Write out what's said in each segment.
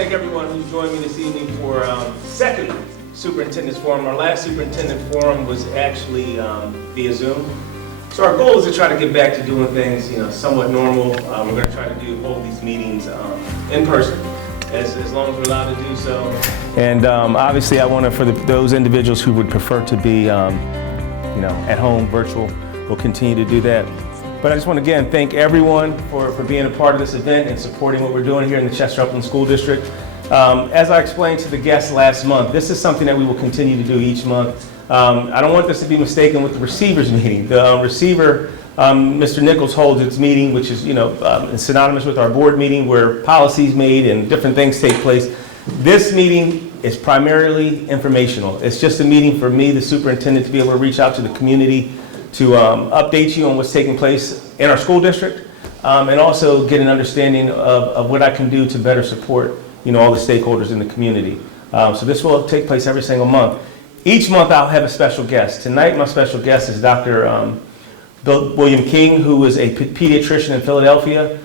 thank everyone who joined me this evening for second Superintendent's Forum. Our last Superintendent Forum was actually via Zoom. So our goal is to try to get back to doing things, somewhat normal. We're going to try to hold these meetings in person as long as we're allowed to do so. And obviously, I want to, for those individuals who would prefer to be, at home, virtual, we'll continue to do that. But I just want to again thank everyone for being a part of this event and supporting what we're doing here in the Chester Upland School District. As I explained to the guests last month, this is something that we will continue to do each month. I don't want this to be mistaken with the receivers meeting. The receiver, Mr. Nichols, holds its meeting, which is synonymous with our board meeting where policies made and different things take place. This meeting is primarily informational. It's just a meeting for me, the superintendent, to be able to reach out to the community, to update you on what's taking place in our school district, and also get an understanding of what I can do to better support all the stakeholders in the community. So this will take place every single month. Each month I'll have a special guest. Tonight my special guest is Dr. William King, who is a pediatrician in Philadelphia.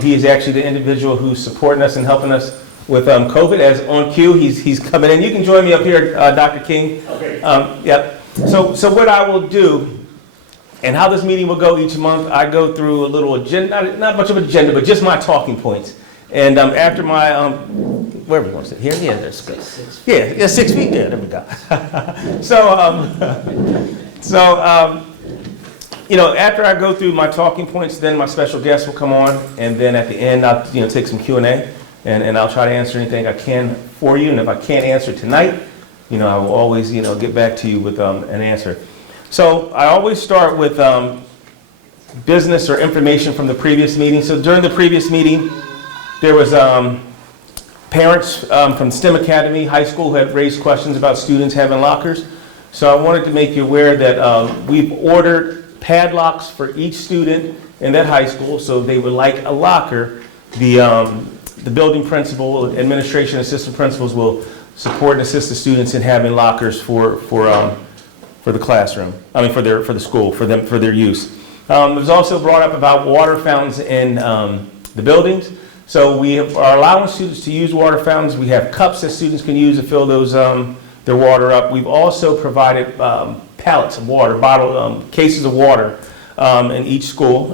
He is actually the individual who's supporting us and helping us with COVID. As on cue, he's coming in. You can join me up here, Dr. King. Okay. Yep. So what I will do, and how this meeting will go each month, I go through a little agenda, not much of an agenda, but just my talking points. And after my, wherever you want to sit, here? Yeah, there's space. Yeah, 6 feet, yeah, there we go. After I go through my talking points, then my special guest will come on, and then at the end, I'll take some Q&A, and I'll try to answer anything I can for you. And if I can't answer tonight, I will always, get back to you with an answer. So I always start with business or information from the previous meeting. So during the previous meeting, there was parents from STEM Academy High School who had raised questions about students having lockers. So I wanted to make you aware that we've ordered padlocks for each student in that high school, so they would like a locker. The building principal, administration, assistant principals will support and assist the students in having lockers for the classroom. For the school, for their use. It was also brought up about water fountains in the buildings. So we are allowing students to use water fountains. We have cups that students can use to fill those their water up. We've also provided pallets of water, cases of water in each school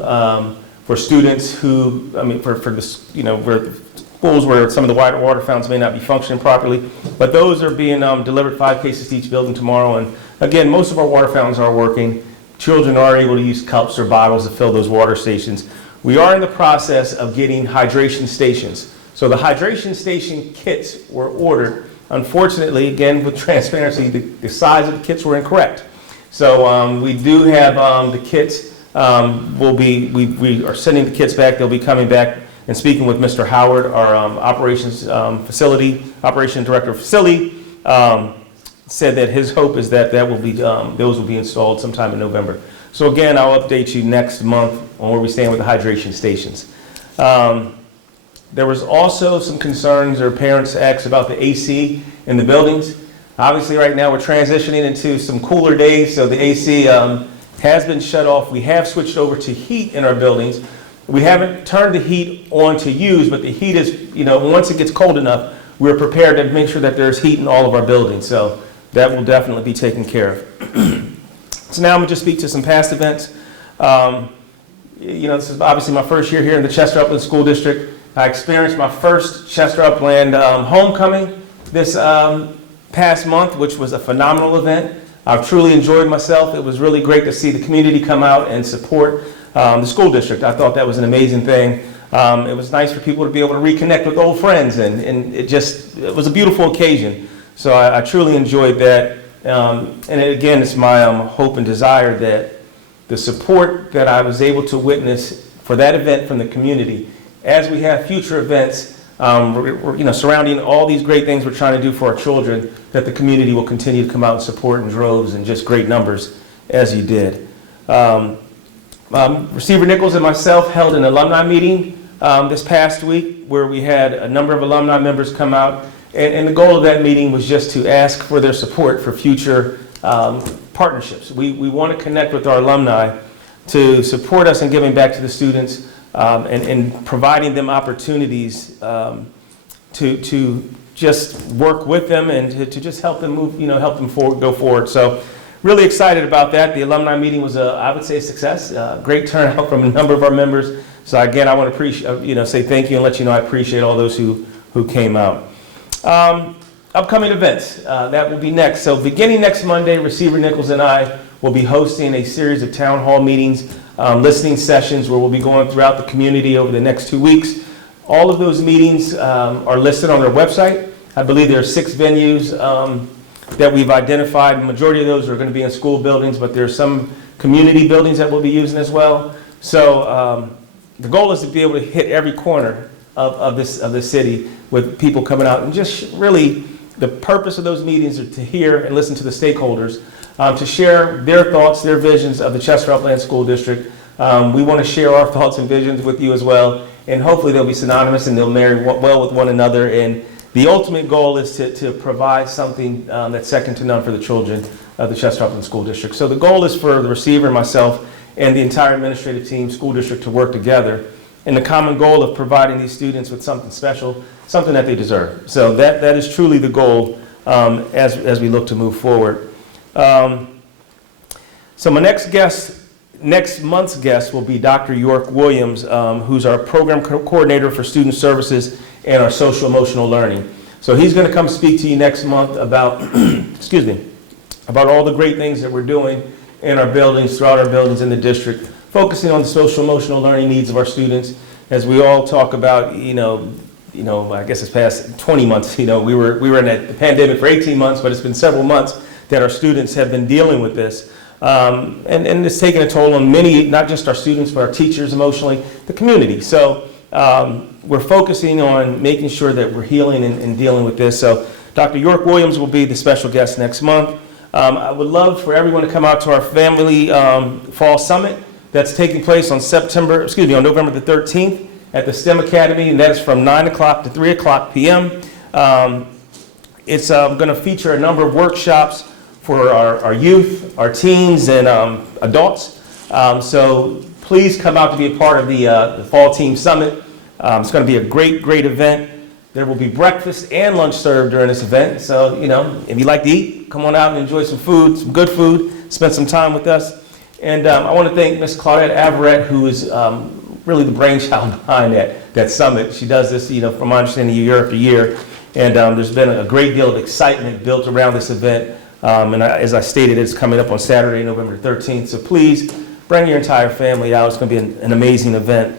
for students who, for the schools where some of the water fountains may not be functioning properly. But those are being delivered, 5 cases to each building tomorrow. And again, most of our water fountains are working. Children are able to use cups or bottles to fill those water stations. We are in the process of getting hydration stations. So the hydration station kits were ordered. Unfortunately, again, with transparency, the size of the kits were incorrect. So we do have the kits. We are sending the kits back. They'll be coming back and speaking with Mr. Howard, our operations director of facility. Said that his hope is that those will be installed sometime in November. So again, I'll update you next month on where we stand with the hydration stations. There was also some concerns, or parents asked about the AC in the buildings. Obviously right now we're transitioning into some cooler days, so the AC has been shut off. We have switched over to heat in our buildings. We haven't turned the heat on to use, but the heat is, once it gets cold enough, we're prepared to make sure that there's heat in all of our buildings. So that will definitely be taken care of. So now I'm going to just speak to some past events. This is obviously my first year here in the Chester Upland School District. I experienced my first Chester Upland homecoming this past month, which was a phenomenal event. I've truly enjoyed myself. It was really great to see the community come out and support the school district. I thought that was an amazing thing. It was nice for people to be able to reconnect with old friends, and it was a beautiful occasion. So I truly enjoyed that. And again, it's my hope and desire that the support that I was able to witness for that event from the community, as we have future events, surrounding all these great things we're trying to do for our children, that the community will continue to come out and support in droves and just great numbers, as you did. Receiver Nichols and myself held an alumni meeting this past week where we had a number of alumni members come out. And the goal of that meeting was just to ask for their support for future partnerships. We want to connect with our alumni to support us in giving back to the students and providing them opportunities to just work with them and to just help them move, help them go forward. So really excited about that. The alumni meeting was, I would say, a success. Great turnout from a number of our members. So again, I want to say thank you and let you know I appreciate all those who came out. Upcoming events, that will be next. So beginning next Monday, Receiver Nichols and I will be hosting a series of town hall meetings, listening sessions where we'll be going throughout the community over the next 2 weeks. All of those meetings are listed on our website. I believe there are 6 venues that we've identified. The majority of those are going to be in school buildings, but there are some community buildings that we'll be using as well. So the goal is to be able to hit every corner of the city with people coming out, and just really the purpose of those meetings are to hear and listen to the stakeholders, to share their thoughts, their visions of the Chester Upland School District. We want to share our thoughts and visions with you as well, and hopefully they'll be synonymous and they'll marry well with one another. And the ultimate goal is to provide something that's second to none for the children of the Chester Upland School District. So the goal is for the receiver, myself, and the entire administrative team, school district, to work together in the common goal of providing these students with something special, something that they deserve. So that is truly the goal as we look to move forward. So my next month's guest will be Dr. York Williams, who's our program coordinator for student services and our social emotional learning. So he's going to come speak to you next month about, about all the great things that we're doing in our buildings, throughout our buildings in the district, focusing on the social emotional learning needs of our students. As we all talk about, I guess it's past 20 months, we were in the pandemic for 18 months, but it's been several months that our students have been dealing with this. And it's taken a toll on many, not just our students, but our teachers emotionally, the community. So we're focusing on making sure that we're healing and dealing with this. So Dr. York Williams will be the special guest next month. I would love for everyone to come out to our family fall summit that's taking place on November the 13th at the STEM Academy, and that is from 9 o'clock to 3 o'clock p.m. It's going to feature a number of workshops for our youth, our teens, and adults. So please come out to be a part of the Fall Team Summit. It's going to be a great event. There will be breakfast and lunch served during this event. So, if you like to eat, come on out and enjoy some food, some good food, spend some time with us. And I want to thank Ms. Claudette Averett, who is really the brainchild behind that summit. She does this, from my understanding, year after year. And there's been a great deal of excitement built around this event. As I stated, it's coming up on Saturday, November 13th. So please bring your entire family out. It's going to be an amazing event.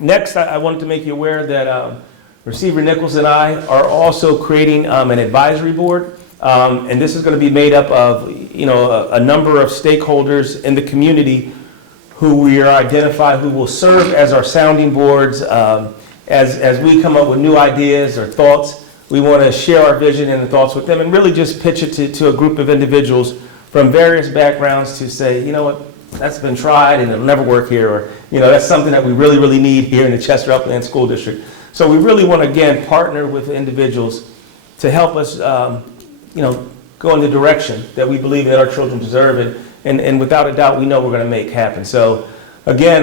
Next, I wanted to make you aware that Receiver Nichols and I are also creating an advisory board. And this is going to be made up of, a number of stakeholders in the community who we are identified, who will serve as our sounding boards. As we come up with new ideas or thoughts, we want to share our vision and the thoughts with them and really just pitch it to a group of individuals from various backgrounds to say, that's been tried and it'll never work here, or, that's something that we really need here in the Chester Upland School District. So we really want to, again, partner with individuals to help us, go in the direction that we believe that our children deserve, and without a doubt, we know we're going to make happen. So again,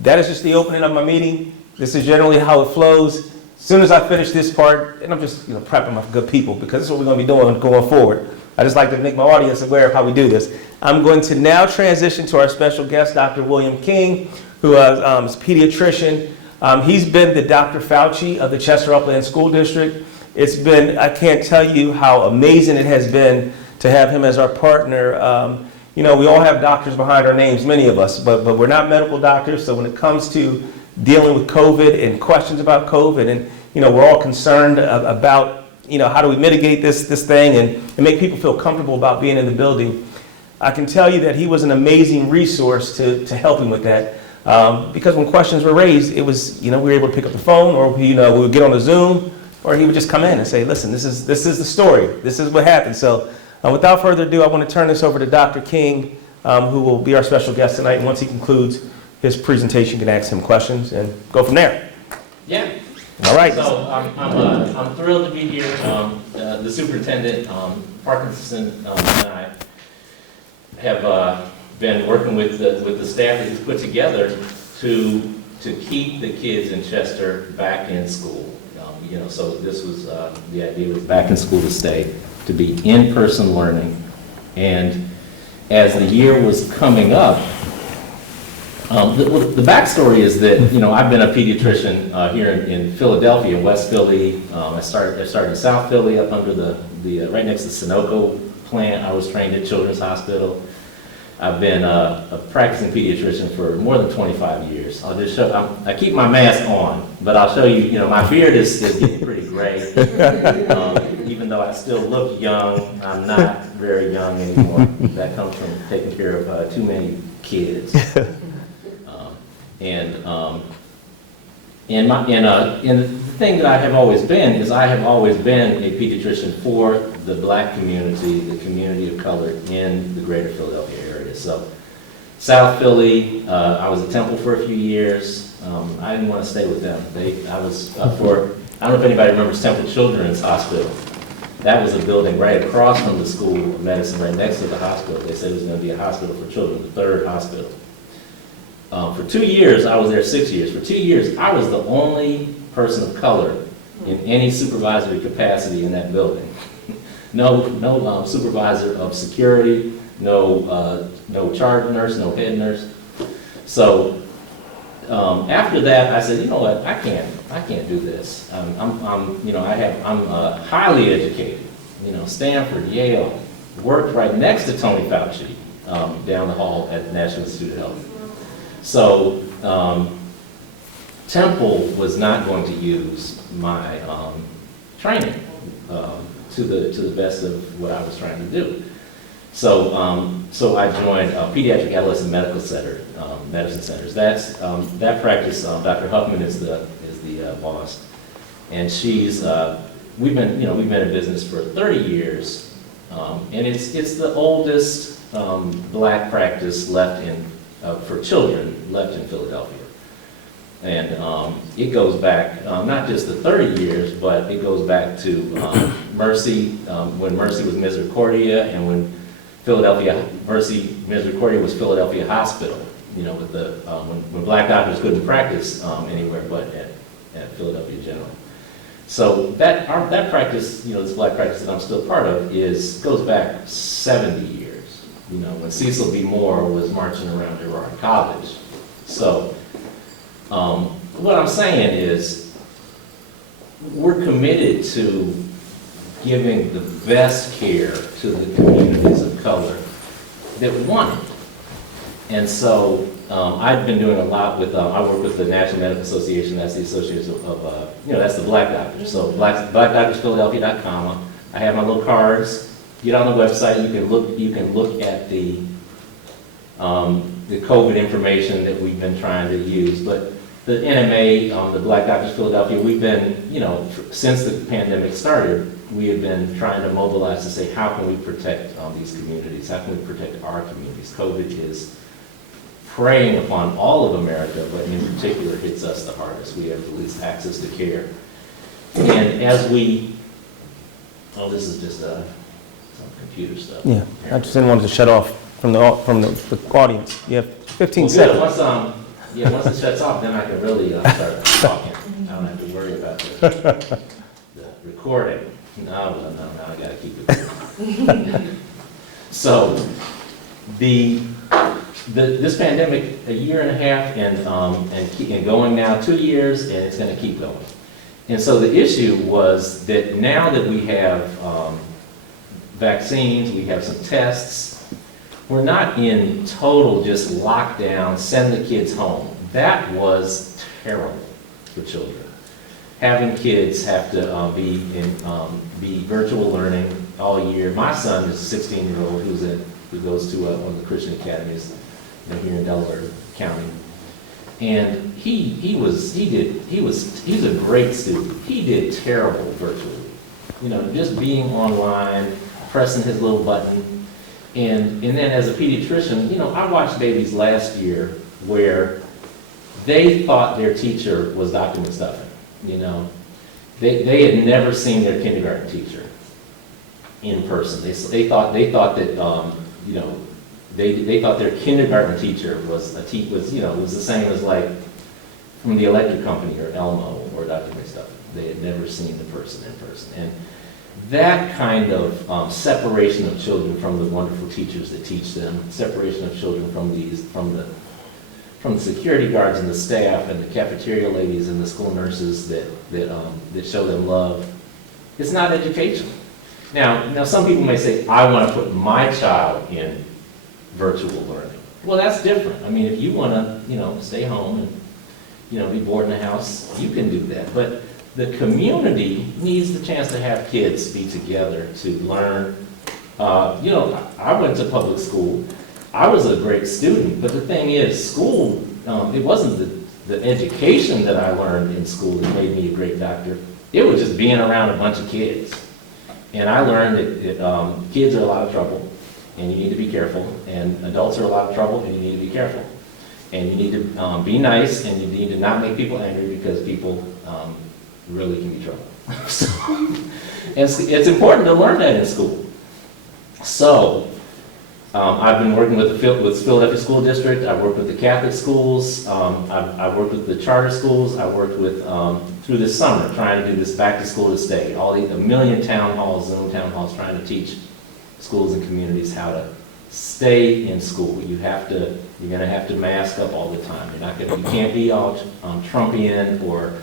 that is just the opening of my meeting. This is generally how it flows. As soon as I finish this part, and I'm just prepping my good people, because this is what we're going to be doing going forward. I just like to make my audience aware of how we do this. I'm going to now transition to our special guest, Dr. William King, who is a pediatrician. He's been the Dr. Fauci of the Chester Upland School District. It's been, I can't tell you how amazing it has been to have him as our partner. We all have doctors behind our names, many of us, but we're not medical doctors. So when it comes to dealing with COVID and questions about COVID, and we're all concerned about how do we mitigate this thing and make people feel comfortable about being in the building. I can tell you that he was an amazing resource to helping with that. Because when questions were raised, it was, we were able to pick up the phone, or, we would get on a Zoom, or he would just come in and say, listen, this is the story. This is what happened. So without further ado, I want to turn this over to Dr. King, who will be our special guest tonight. And once he concludes his presentation, you can ask him questions and go from there. Yeah. All right. So I'm thrilled to be here. The superintendent, Parkinson, and I have been working with the staff that he's put together to to keep the kids in Chester back in school. So this was, the idea was back in school to stay, to be in-person learning. And as the year was coming up, the backstory is that, I've been a pediatrician here in Philadelphia, in West Philly. I started in South Philly, up under the right next to Sunoco plant. I was trained at Children's Hospital. I've been a practicing pediatrician for more than 25 years. I'll just show, I keep my mask on, but I'll show you, my beard is getting pretty gray. Even though I still look young, I'm not very young anymore. That comes from taking care of too many kids. And the thing that I have always been is I have always been a pediatrician for the Black community, the community of color in the greater Philadelphia area. So South Philly, I was at Temple for a few years. I didn't want to stay with them. I don't know if anybody remembers Temple Children's Hospital. That was a building right across from the School of Medicine, right next to the hospital. They said it was going to be a hospital for children, the third hospital. For 2 years, I was there 6 years. For 2 years, I was the only person of color in any supervisory capacity in that building. No supervisor of security, no charge nurse, no head nurse. So after that, I said, you know what, I can't do this. I'm highly educated. Stanford, Yale, worked right next to Tony Fauci down the hall at the National Institute of Health. So Temple was not going to use my training to the best of what I was trying to do. So I joined Pediatric Adolescent Medical Center, Medicine Centers. That practice. Dr. Huffman is the boss, and we've been in business for 30 years, and it's the oldest Black practice left for children left in Philadelphia. And it goes back not just to 30 years, but it goes back to Mercy, when Mercy was Misericordia, and when Mercy Misericordia was Philadelphia Hospital, with when Black doctors couldn't practice anywhere but at Philadelphia General. So that practice, this Black practice that I'm still part of, goes back 70 years. When Cecil B. Moore was marching around Girard College. So what I'm saying is we're committed to giving the best care to the communities of color that want it. And so I've been doing a lot with, I work with the National Medical Association, that's the association of, that's the Black doctors. So blackdoctorsphiladelphia.com. I have my little cards. Get on the website, you can look at the COVID information that we've been trying to use. But the NMA, the Black Doctors Philadelphia, we've been, since the pandemic started, we have been trying to mobilize to say, how can we protect these communities? How can we protect our communities? COVID is preying upon all of America, but in particular hits us the hardest. We have the least access to care. And as we, this is just some computer stuff. Yeah, I just didn't want to shut off from the audience. You have 15 Well, seconds. Once it shuts off, then I can really start talking. I don't have to worry about the recording. No, I gotta keep it. So, this pandemic, a year and a half, and going now 2 years, and it's gonna keep going. And so the issue was that now that we have vaccines, we have some tests, we're not in total just lockdown, send the kids home. That was terrible for children. Having kids have to be virtual learning all year. My son is a 16-year-old who goes to one of the Christian academies here in Delaware County. And he's a great student. He did terrible virtually. Just being online, pressing his little button. And then as a pediatrician, I watched babies last year where they thought their teacher was Dr. McStuffin. They had never seen their kindergarten teacher in person. They thought that they thought their kindergarten teacher was the same as like from the electric company or Elmo or Dr. McStuff. They had never seen the person in person. And that kind of separation of children from the wonderful teachers that teach them, separation of children from the security guards and the staff and the cafeteria ladies and the school nurses that show them love, it's not education. Now some people may say, I want to put my child in virtual learning. Well, that's different. I mean, if you want to, stay home and, be bored in the house, you can do that. But the community needs the chance to have kids be together to learn. I went to public school. I was a great student, but the thing is, school, it wasn't the education that I learned in school that made me a great doctor. It was just being around a bunch of kids. And I learned that kids are a lot of trouble, and you need to be careful, and adults are a lot of trouble, and you need to be careful. And you need to be nice, and you need to not make people angry, because people really can be trouble. So, it's important to learn that in school. So, I've been working with Philadelphia School District. I worked with the Catholic schools. I've worked with the charter schools. I worked with, through this summer, trying to do this back to school to stay. A million town halls, Zoom town halls, trying to teach schools and communities how to stay in school. You're gonna have to mask up all the time. You can't be all Trumpian or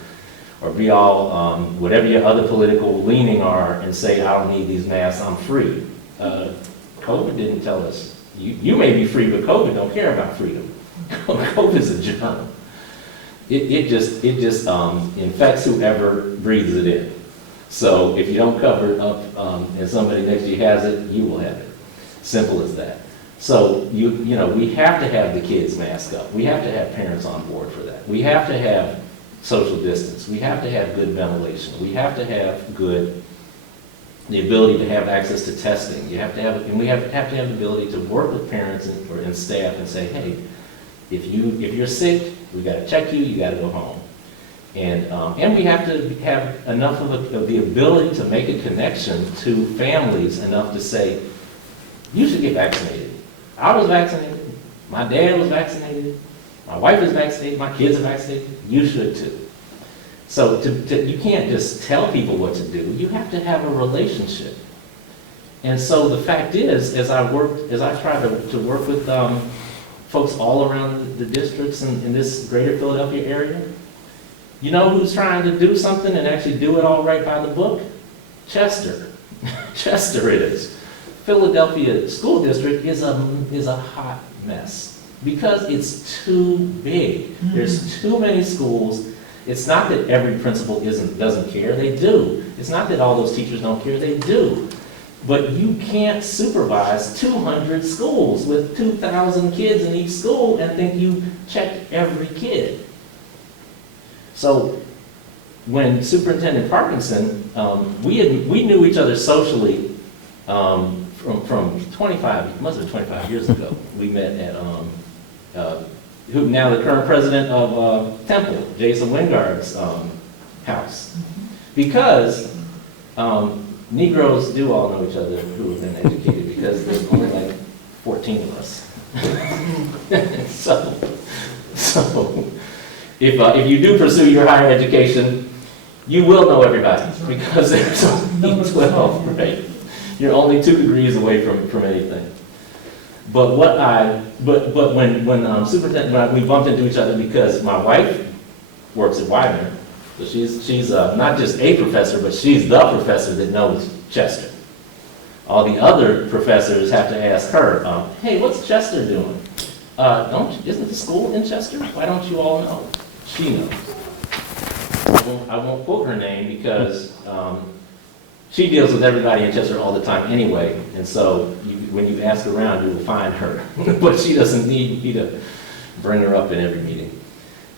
be all whatever your other political leaning are and say, I don't need these masks, I'm free. COVID didn't tell us, you may be free, but COVID don't care about freedom. COVID is a germ. It just infects whoever breathes it in. So if you don't cover it up and somebody next to you has it, you will have it. Simple as that. So we have to have the kids mask up. We have to have parents on board for that. We have to have social distance. We have to have good ventilation. We have to have the ability to have access to testing. We have to have the ability to work with parents and staff and say, hey, if you're sick, we got to check you. You got to go home. And we have to have enough of the ability to make a connection to families enough to say, you should get vaccinated. I was vaccinated. My dad was vaccinated. My wife is vaccinated. My kids are vaccinated. You should too. So you can't just tell people what to do. You have to have a relationship. And so the fact is, as I try to work with folks all around the districts in this greater Philadelphia area, you know who's trying to do something and actually do it all right by the book? Chester. Chester it is. Philadelphia School District is a hot mess because it's too big. There's too many schools. It's not that every principal doesn't care. They do. It's not that all those teachers don't care. They do. But you can't supervise 200 schools with 2,000 kids in each school and think you checked every kid. So when Superintendent Parkinson, we knew each other socially from 25, must have been 25 years ago. We met at who now the current president of Temple, Jason Wingard's house. Because Negroes do all know each other who have been educated because there's only like 14 of us. So if you do pursue your higher education, you will know everybody because there's only 12, right? You're only 2 degrees away from anything. But when superintendent, we bumped into each other because my wife works at Widener, so she's not just a professor, but she's the professor that knows Chester. All the other professors have to ask her, hey, what's Chester doing? Isn't the school in Chester? Why don't you all know? She knows. I won't quote her name because she deals with everybody in Chester all the time anyway, and so when you ask around, you will find her. But she doesn't need me to bring her up in every meeting.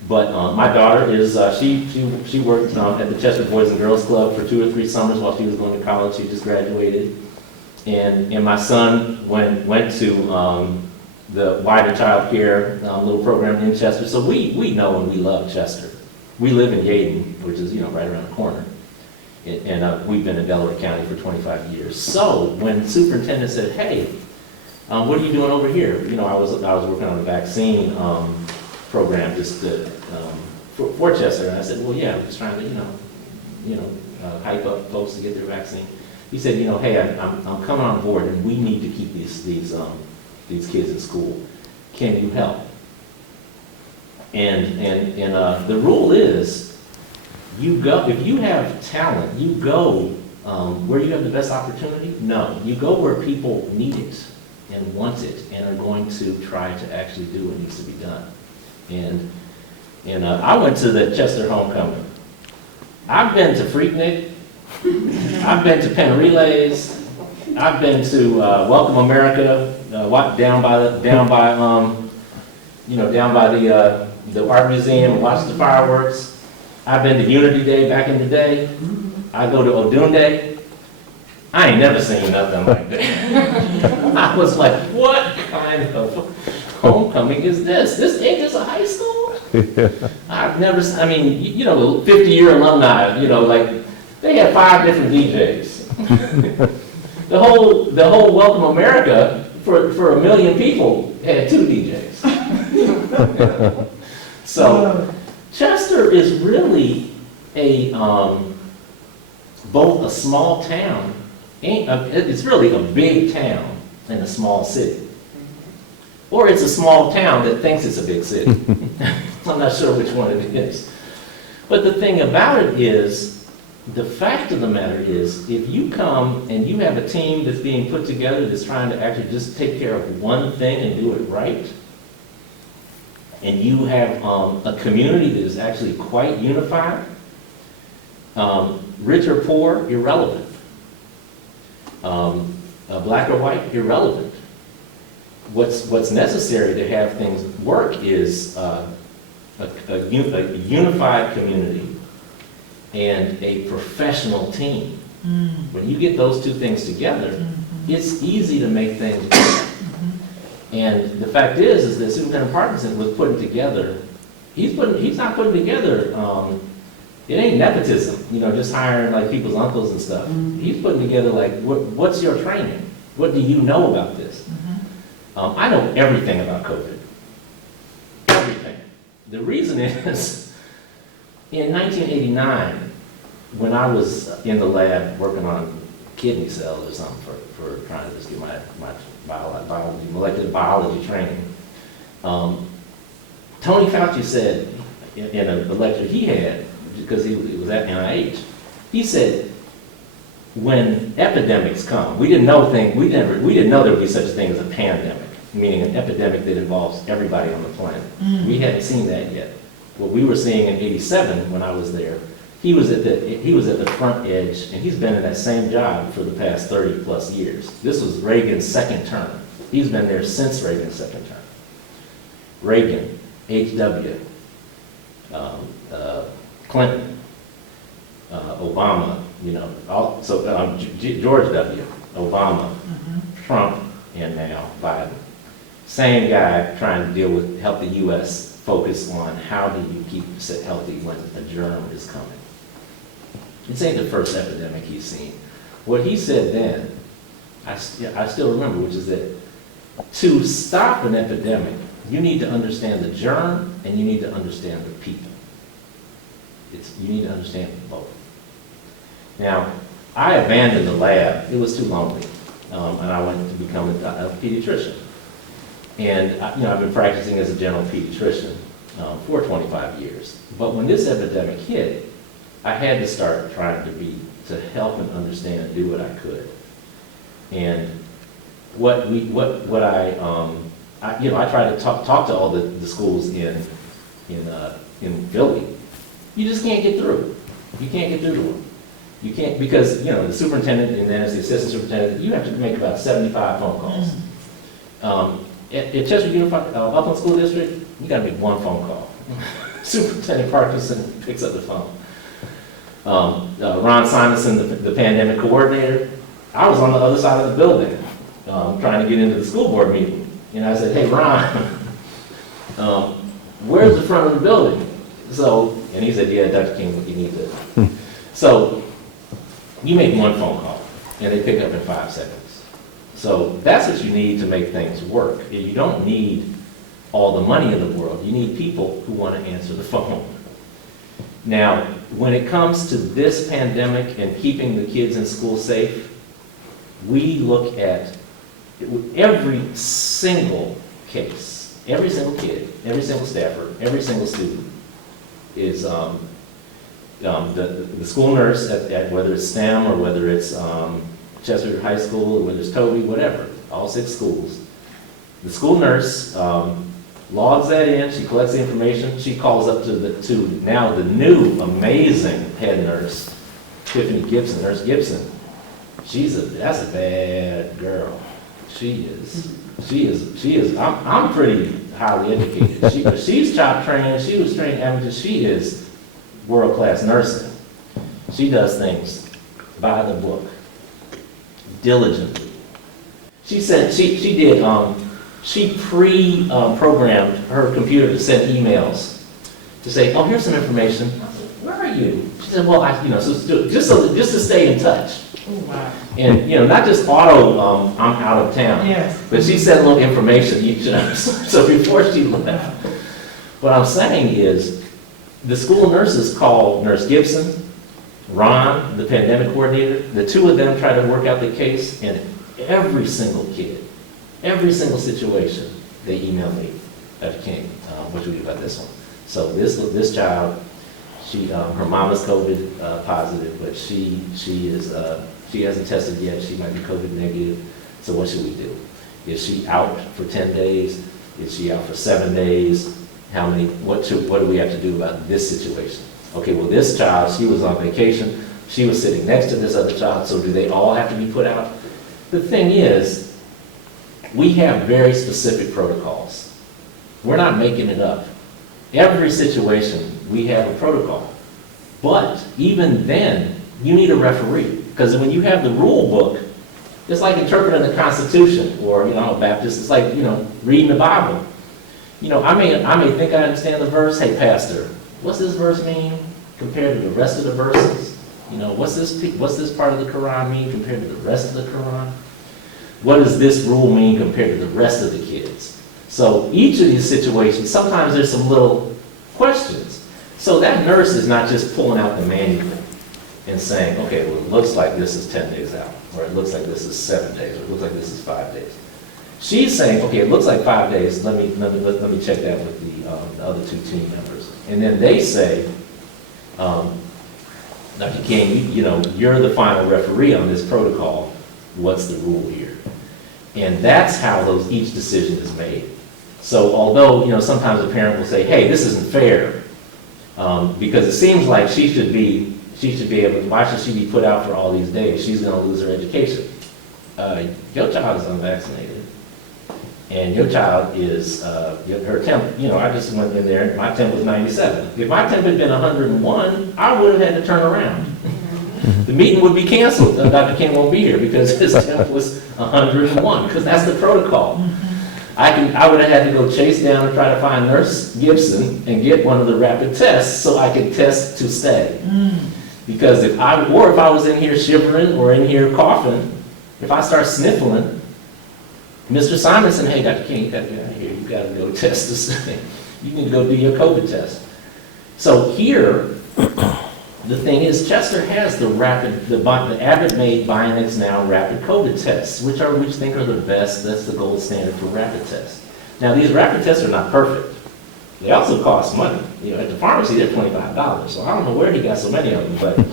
But my daughter is, she worked at the Chester Boys and Girls Club for 2 or 3 summers while she was going to college. She just graduated. And my son went to the Wider Child Care little program in Chester. So we know and we love Chester. We live in Yaden, which is right around the corner. And we've been in Delaware County for 25 years. So when superintendent said, hey, what are you doing over here? I was working on a vaccine program just to for Chester. And I said, well, yeah, I'm just trying to, hype up folks to get their vaccine. He said, hey, I'm coming on board, and we need to keep these kids in school. Can you help? And the rule is, you go, if you have talent, you go where you have the best opportunity? No, you go where people need it and want it and are going to try to actually do what needs to be done. And I went to the Chester homecoming. I've been to Freaknik. I've been to Penn Relays. I've been to Welcome America, down by the art museum, and watched the fireworks. I've been to Unity Day back in the day. I go to Odun Day. I ain't never seen nothing like that. I was like, what kind of homecoming is this? This ain't just a high school? I've never, 50-year alumni, they had 5 different DJs. The whole Welcome America, for 1 million people, had 2 DJs. So, Chester is really both a small town, it's really a big town in a small city. Or it's a small town that thinks it's a big city. I'm not sure which one it is. But the thing about it is, the fact of the matter is, if you come and you have a team that's being put together that's trying to actually just take care of one thing and do it right, and you have a community that is actually quite unified, rich or poor, irrelevant. Black or white, irrelevant. What's necessary to have things work is a unified community and a professional team. When you get those two things together, it's easy to make things work. And the fact is that Superintendent Parkinson was putting together, he's not putting together, it ain't nepotism, just hiring like people's uncles and stuff. He's putting together like, what's your training? What do you know about this? I know everything about COVID. Everything. The reason is, in 1989, when I was in the lab working on kidney cells or something for trying to just get my molecular biology training, Tony Fauci said in a lecture he had, because he was at NIH, he said, when epidemics come, we didn't know there would be such a thing as a pandemic, meaning an epidemic that involves everybody on the planet. We hadn't seen that yet. What we were seeing in '87 when I was there, he was at the front edge, and he's been in that same job for the past 30 plus years. This was Reagan's second term. He's been there since Reagan's second term. Reagan, H.W., Clinton, Obama, George W., Obama, Trump, and now Biden. Same guy trying to help the U.S. focus on how do you keep it healthy when a germ is coming. This ain't the first epidemic he's seen. What he said then, I still remember, which is that to stop an epidemic, you need to understand the germ and you need to understand the people. You need to understand both. Now, I abandoned the lab. It was too lonely, and I went to become a pediatrician. And I've been practicing as a general pediatrician for 25 years. But when this epidemic hit, I had to start trying to help and understand and do what I could. And I try to talk to all the schools in Philly. You just can't get through. You can't get through to them. You can't, because the superintendent and then as the assistant superintendent, you have to make about 75 phone calls. At Chester Unified Upland School District, you got to make 1 phone call. Superintendent Parkinson picks up the phone. Ron Simonson, the pandemic coordinator, I was on the other side of the building trying to get into the school board meeting. And I said, hey, Ron, where's the front of the building? And he said, yeah, Dr. King, you need to. So you make 1 phone call, and they pick up in 5 seconds. So that's what you need to make things work. You don't need all the money in the world. You need people who want to answer the phone. Now, when it comes to this pandemic and keeping the kids in school safe, we look at every single case, every single kid, every single staffer, every single student is the school nurse at whether it's STEM or whether it's Chester High School or whether it's Toby, whatever, all 6 schools. The school nurse logs that in, she collects the information, she calls up to now the new amazing head nurse, Tiffany Gibson, Nurse Gibson. That's a bad girl. She is, I'm pretty highly educated. She's job trained, she was trained amateur, she is world-class nursing. She does things by the book, diligently. She said, she pre-programmed her computer to send emails to say, oh, here's some information. I said, where are you? She said, well, just to stay in touch. Oh, wow. And, not just I'm out of town. Yes. But she sent a little information each other. So before she left, what I'm saying is the school nurses called Nurse Gibson, Ron, the pandemic coordinator. The 2 of them tried to work out the case, and every single kid, every single situation, they emailed me, Dr. King, what do we do about this one? So this child, her mom is COVID positive, but she hasn't tested yet. She might be COVID negative. So what should we do? Is she out for 10 days? Is she out for 7 days? What do we have to do about this situation? Okay, well, this child, she was on vacation. She was sitting next to this other child, so do they all have to be put out? The thing is, we have very specific protocols. We're not making it up. Every situation, we have a protocol. But even then, you need a referee. Because when you have the rule book, it's like interpreting the Constitution, or, I'm a Baptist, it's like, reading the Bible. I may think I understand the verse. Hey, Pastor, what's this verse mean compared to the rest of the verses? What's this part of the Quran mean compared to the rest of the Quran? What does this rule mean compared to the rest of the kids? So each of these situations, sometimes there's some little questions. So that nurse is not just pulling out the manual and saying, okay, well, it looks like this is 10 days out, or it looks like this is 7 days, or it looks like this is 5 days. She's saying, okay, it looks like 5 days. Let me check that with the other 2 team members. And then they say, Dr. King, you're the final referee on this protocol. What's the rule here? And that's how each decision is made. So although, sometimes a parent will say, hey, this isn't fair, because it seems like she should be able, why should she be put out for all these days? She's going to lose her education. Your child is unvaccinated. And your child is, her temp, I just went in there, my temp was 97. If my temp had been 101, I would have had to turn around. The meeting would be canceled. Dr. King won't be here because his temp was 101, because that's the protocol. I would have had to go chase down and try to find Nurse Gibson and get one of the rapid tests so I could test to stay. Because if I was in here shivering or in here coughing, if I start sniffling, Mr. Simonson, hey, Dr. King, you got to get out of here. You got to go test to stay. You need to go do your COVID test. So here, the thing is, Chester has the Abbott-made Bionex Now rapid COVID tests, which think are the best. That's the gold standard for rapid tests. Now, these rapid tests are not perfect. They also cost money. At the pharmacy, they're $25. So I don't know where he got so many of them,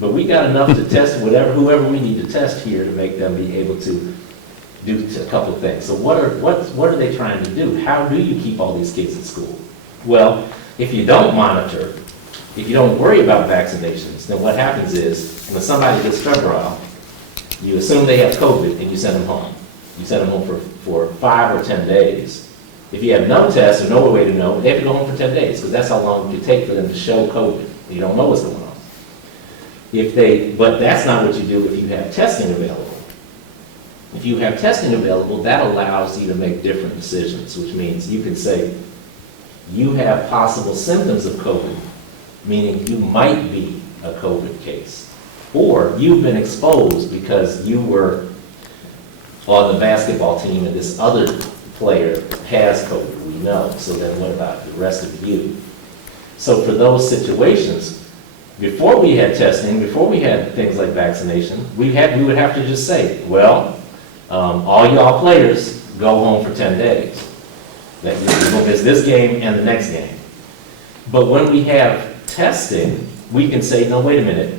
but we got enough to test whoever we need to test here to make them be able to do a couple of things. So what are they trying to do? How do you keep all these kids in school? Well, if you don't monitor, if you don't worry about vaccinations, then what happens is, when somebody gets febrile, you assume they have COVID and you send them home. You send them home for 5 or 10 days. If you have no test or no way to know, they have to go home for 10 days, because that's how long it could take for them to show COVID. You don't know what's going on. But that's not what you do if you have testing available. If you have testing available, that allows you to make different decisions, which means you can say, you have possible symptoms of COVID, meaning you might be a COVID case. Or you've been exposed because you were on the basketball team and this other player has COVID, we know. So then what about the rest of you? So for those situations, before we had testing, before we had things like vaccination, we would have to just say, well, all y'all players go home for 10 days. That you're going to miss this game and the next game. But when we have testing, we can say, no, wait a minute,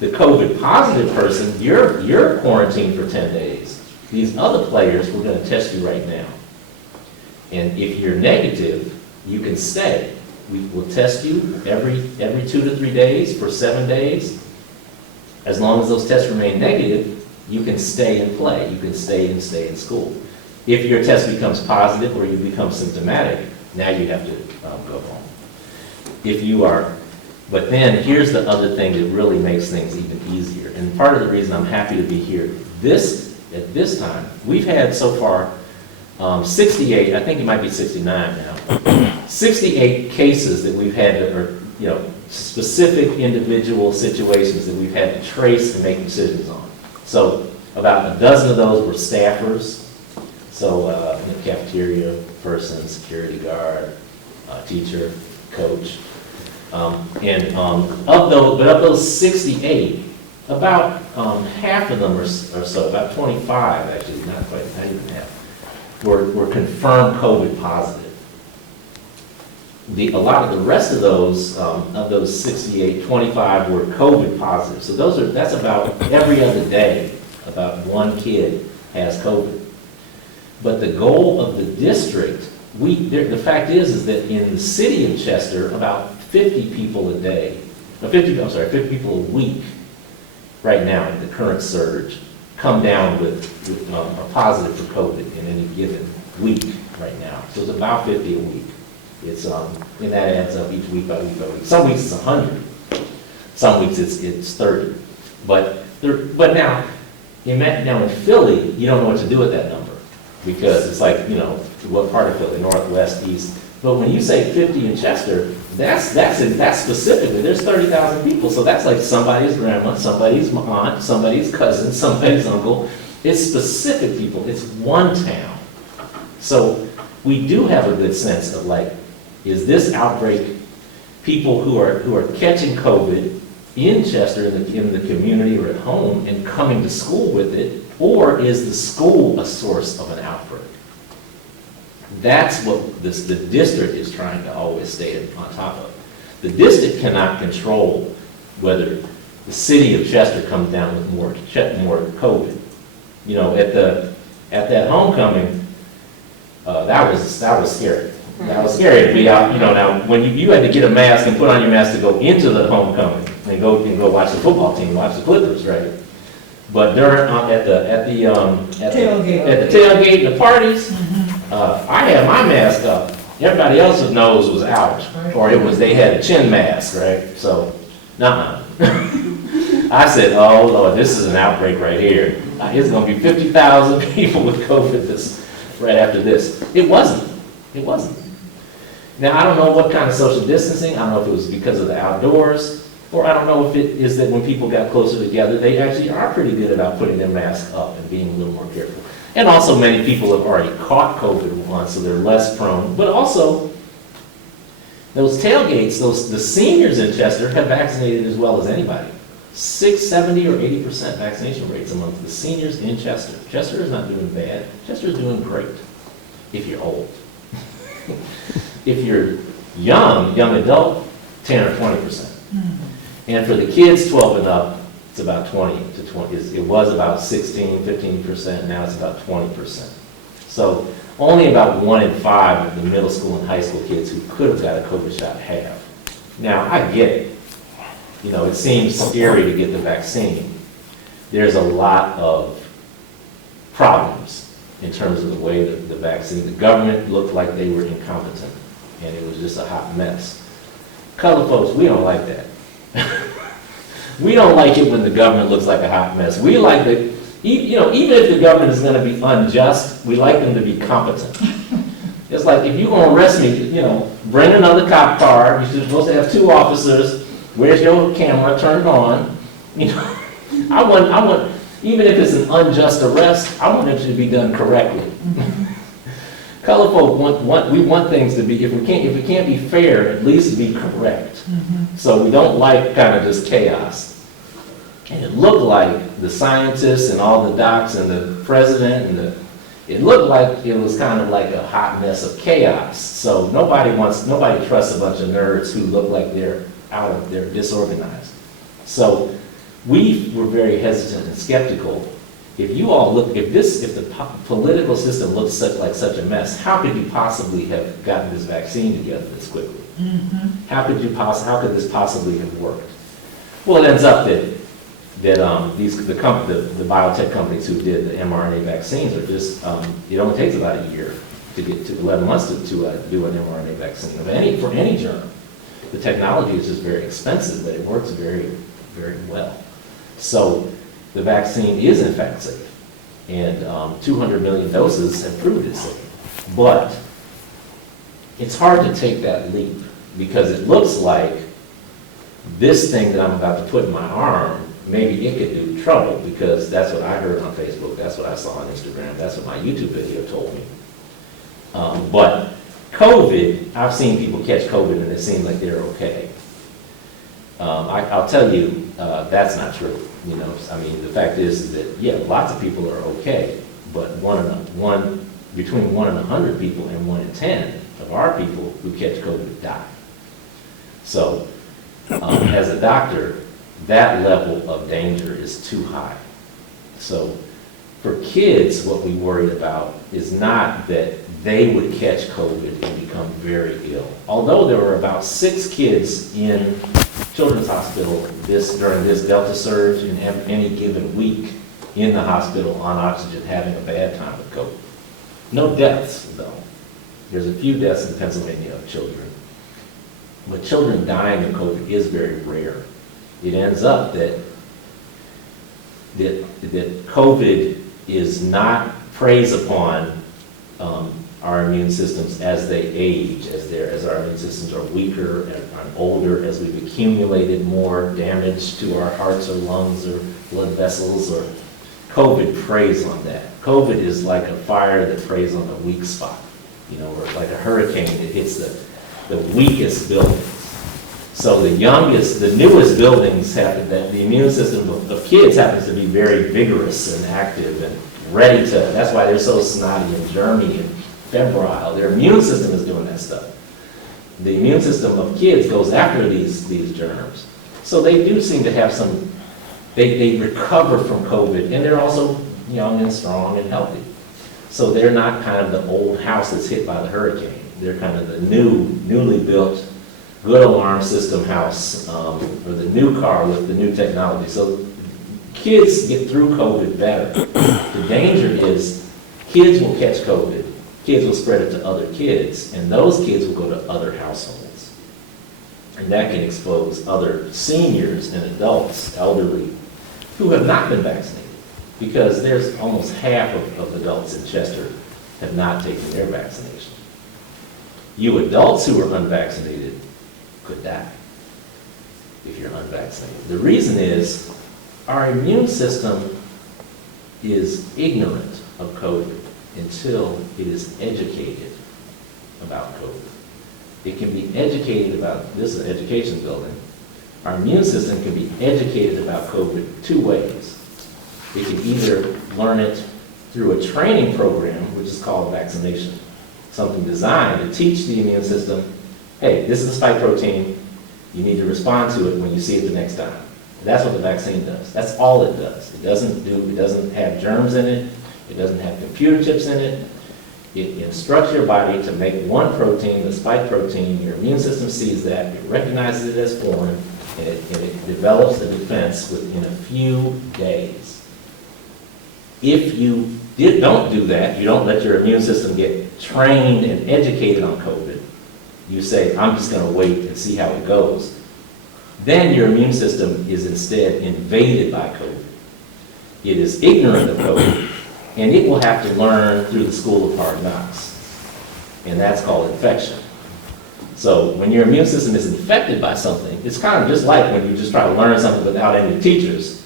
the COVID positive person, you're quarantined for 10 days. These other players, we're going to test you right now. And if you're negative, you can stay. We will test you every 2 to 3 days for 7 days. As long as those tests remain negative, you can stay and play. You can stay in school. If your test becomes positive or you become symptomatic, now you have to go home. If you are, but then here's the other thing that really makes things even easier. And part of the reason I'm happy to be here at this time, we've had so far 68, I think it might be 69 now, 68 cases that we've had that are, specific individual situations that we've had to trace and make decisions on. So about a dozen of those were staffers. So cafeteria person, security guard, teacher, coach. Of those 68, about half of them or so, about 25 actually, not even half, were confirmed COVID positive. A lot of the rest of those 68, 25 were COVID positive. So that's about every other day, about one kid has COVID. But the goal of the district, the fact is that in the city of Chester, about 50 people a day, 50 people a week right now in the current surge come down with a positive for COVID in any given week right now. So it's about 50 a week. It's and that adds up each week by week by week. Some weeks it's 100. Some weeks it's 30. But now in Philly, you don't know what to do with that number because it's like, what part of Philly, northwest, east. But when you say 50 in Chester, that's specifically, there's 30,000 people. So that's like somebody's grandma, somebody's aunt, somebody's cousin, somebody's uncle. It's specific people. It's one town. So we do have a good sense of is this outbreak people who are catching COVID in Chester, in the community or at home and coming to school with it, or is the school a source of an outbreak? That's what the district is trying to always stay on top of. The district cannot control whether the city of Chester comes down with more COVID. At that homecoming, that was scary. That was scary to be out. Now when you had to get a mask and put on your mask to go into the homecoming and go watch the football team, watch the Clippers, right? But during at the tailgate and the parties. I had my mask up. Everybody else's nose was out, or they had a chin mask, right? So, nuh-uh. I said, oh Lord, this is an outbreak right here. It's going to be 50,000 people with COVID right after this. It wasn't. Now, I don't know what kind of social distancing. I don't know if it was because of the outdoors, or I don't know if it is that when people got closer together, they actually are pretty good about putting their mask up and being a little more careful. And also many people have already caught COVID once, so they're less prone. But also, those tailgates, the seniors in Chester have vaccinated as well as anybody. 70 or 80% vaccination rates among the seniors in Chester. Chester is not doing bad. Chester is doing great if you're old. If you're young adult, 10 or 20%. And for the kids 12 and up, it's about 20 to 20. It was about 16, 15%. Now it's about 20%. So only about 1 in 5 of the middle school and high school kids who could have got a COVID shot have. Now, I get it. It seems scary to get the vaccine. There's a lot of problems in terms of the way the vaccine, the government looked like they were incompetent, and it was just a hot mess. Colored folks, we don't like that. We don't like it when the government looks like a hot mess. We like it, even if the government is going to be unjust, we like them to be competent. It's like, if you're going to arrest me, bring another cop car. You're supposed to have 2 officers. Where's your camera? Turn it on. I want, even if it's an unjust arrest, I want it to be done correctly. Color folk we want things to be, if we can't be fair, at least be correct. So we don't like kind of just chaos. And it looked like the scientists and all the docs and the president and it looked like it was kind of like a hot mess of chaos. So nobody trusts a bunch of nerds who look like they're disorganized. So we were very hesitant and skeptical. If the political system looks like such a mess, how could you possibly have gotten this vaccine together this quickly? How could this possibly have worked? Well, it ends up that the biotech companies who did the mRNA vaccines are just, it only takes about a year to get to 11 months to do an mRNA vaccine for any germ. The technology is just very expensive, but it works very, very well. So the vaccine is in fact safe, and 200 million doses have proved it safe. But it's hard to take that leap because it looks like this thing that I'm about to put in my arm, maybe it could do trouble, because that's what I heard on Facebook, that's what I saw on Instagram, that's what my YouTube video told me. But COVID, I've seen people catch COVID and it seems like they're okay. I'll tell you, that's not true. You know, I mean, the fact is that, yeah, lots of people are okay, but between 1 in 100 people and 1 in 10 of our people who catch COVID die. So, as a doctor, that level of danger is too high. So for kids, what we worried about is not that they would catch COVID and become very ill. Although there were about 6 kids in Children's Hospital during this Delta surge in any given week in the hospital on oxygen having a bad time with COVID. No deaths, though. There's a few deaths in Pennsylvania of children. But children dying of COVID is very rare. It ends up that COVID is not preys upon our immune systems as they age, as our immune systems are weaker and older, as we've accumulated more damage to our hearts or lungs or blood vessels, or COVID preys on that. COVID is like a fire that preys on the weak spot, you know, or like a hurricane that hits the weakest buildings. So the newest buildings the immune system of kids happens to be very vigorous and active and ready to, that's why they're so snotty and germy and febrile. Their immune system is doing that stuff. The immune system of kids goes after these germs. So they do seem to have they recover from COVID, and they're also young and strong and healthy. So they're not kind of the old house that's hit by the hurricane. They're kind of the newly built, good alarm system house, or the new car with the new technology. So kids get through COVID better. The danger is kids will catch COVID, kids will spread it to other kids, and those kids will go to other households. And that can expose other seniors and adults, elderly, who have not been vaccinated. Because there's almost half of adults in Chester have not taken their vaccination. You adults who are unvaccinated could die if you're unvaccinated. The reason is our immune system is ignorant of COVID until it is educated about COVID. It can be educated about, this is an education building, our immune system can be educated about COVID 2 ways. It can either learn it through a training program, which is called vaccination, something designed to teach the immune system, hey, this is a spike protein, you need to respond to it when you see it the next time. That's what the vaccine does. That's all it does. It doesn't have germs in it, it doesn't have computer chips in it. It instructs your body to make one protein, the spike protein. Your immune system sees that, it recognizes it as foreign, and it develops a defense within a few days. If you don't do that, you don't let your immune system get trained and educated on COVID, you say, I'm just going to wait and see how it goes, then your immune system is instead invaded by COVID. It is ignorant of COVID, and it will have to learn through the school of hard knocks, and that's called infection. So when your immune system is infected by something, it's kind of just like when you just try to learn something without any teachers.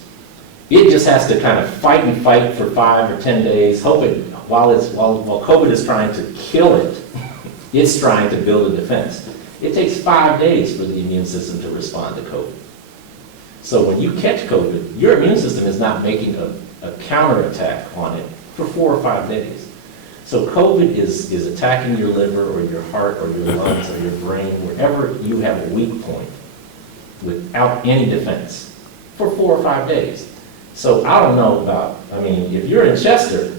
It just has to kind of fight and fight for 5 or 10 days, hope while COVID is trying to kill it, it's trying to build a defense. It takes 5 days for the immune system to respond to COVID. So when you catch COVID, your immune system is not making a counterattack on it for 4 or 5 days. So COVID is attacking your liver or your heart or your lungs or your brain, wherever you have a weak point, without any defense for 4 or 5 days. So I don't know about, I mean, if you're in Chester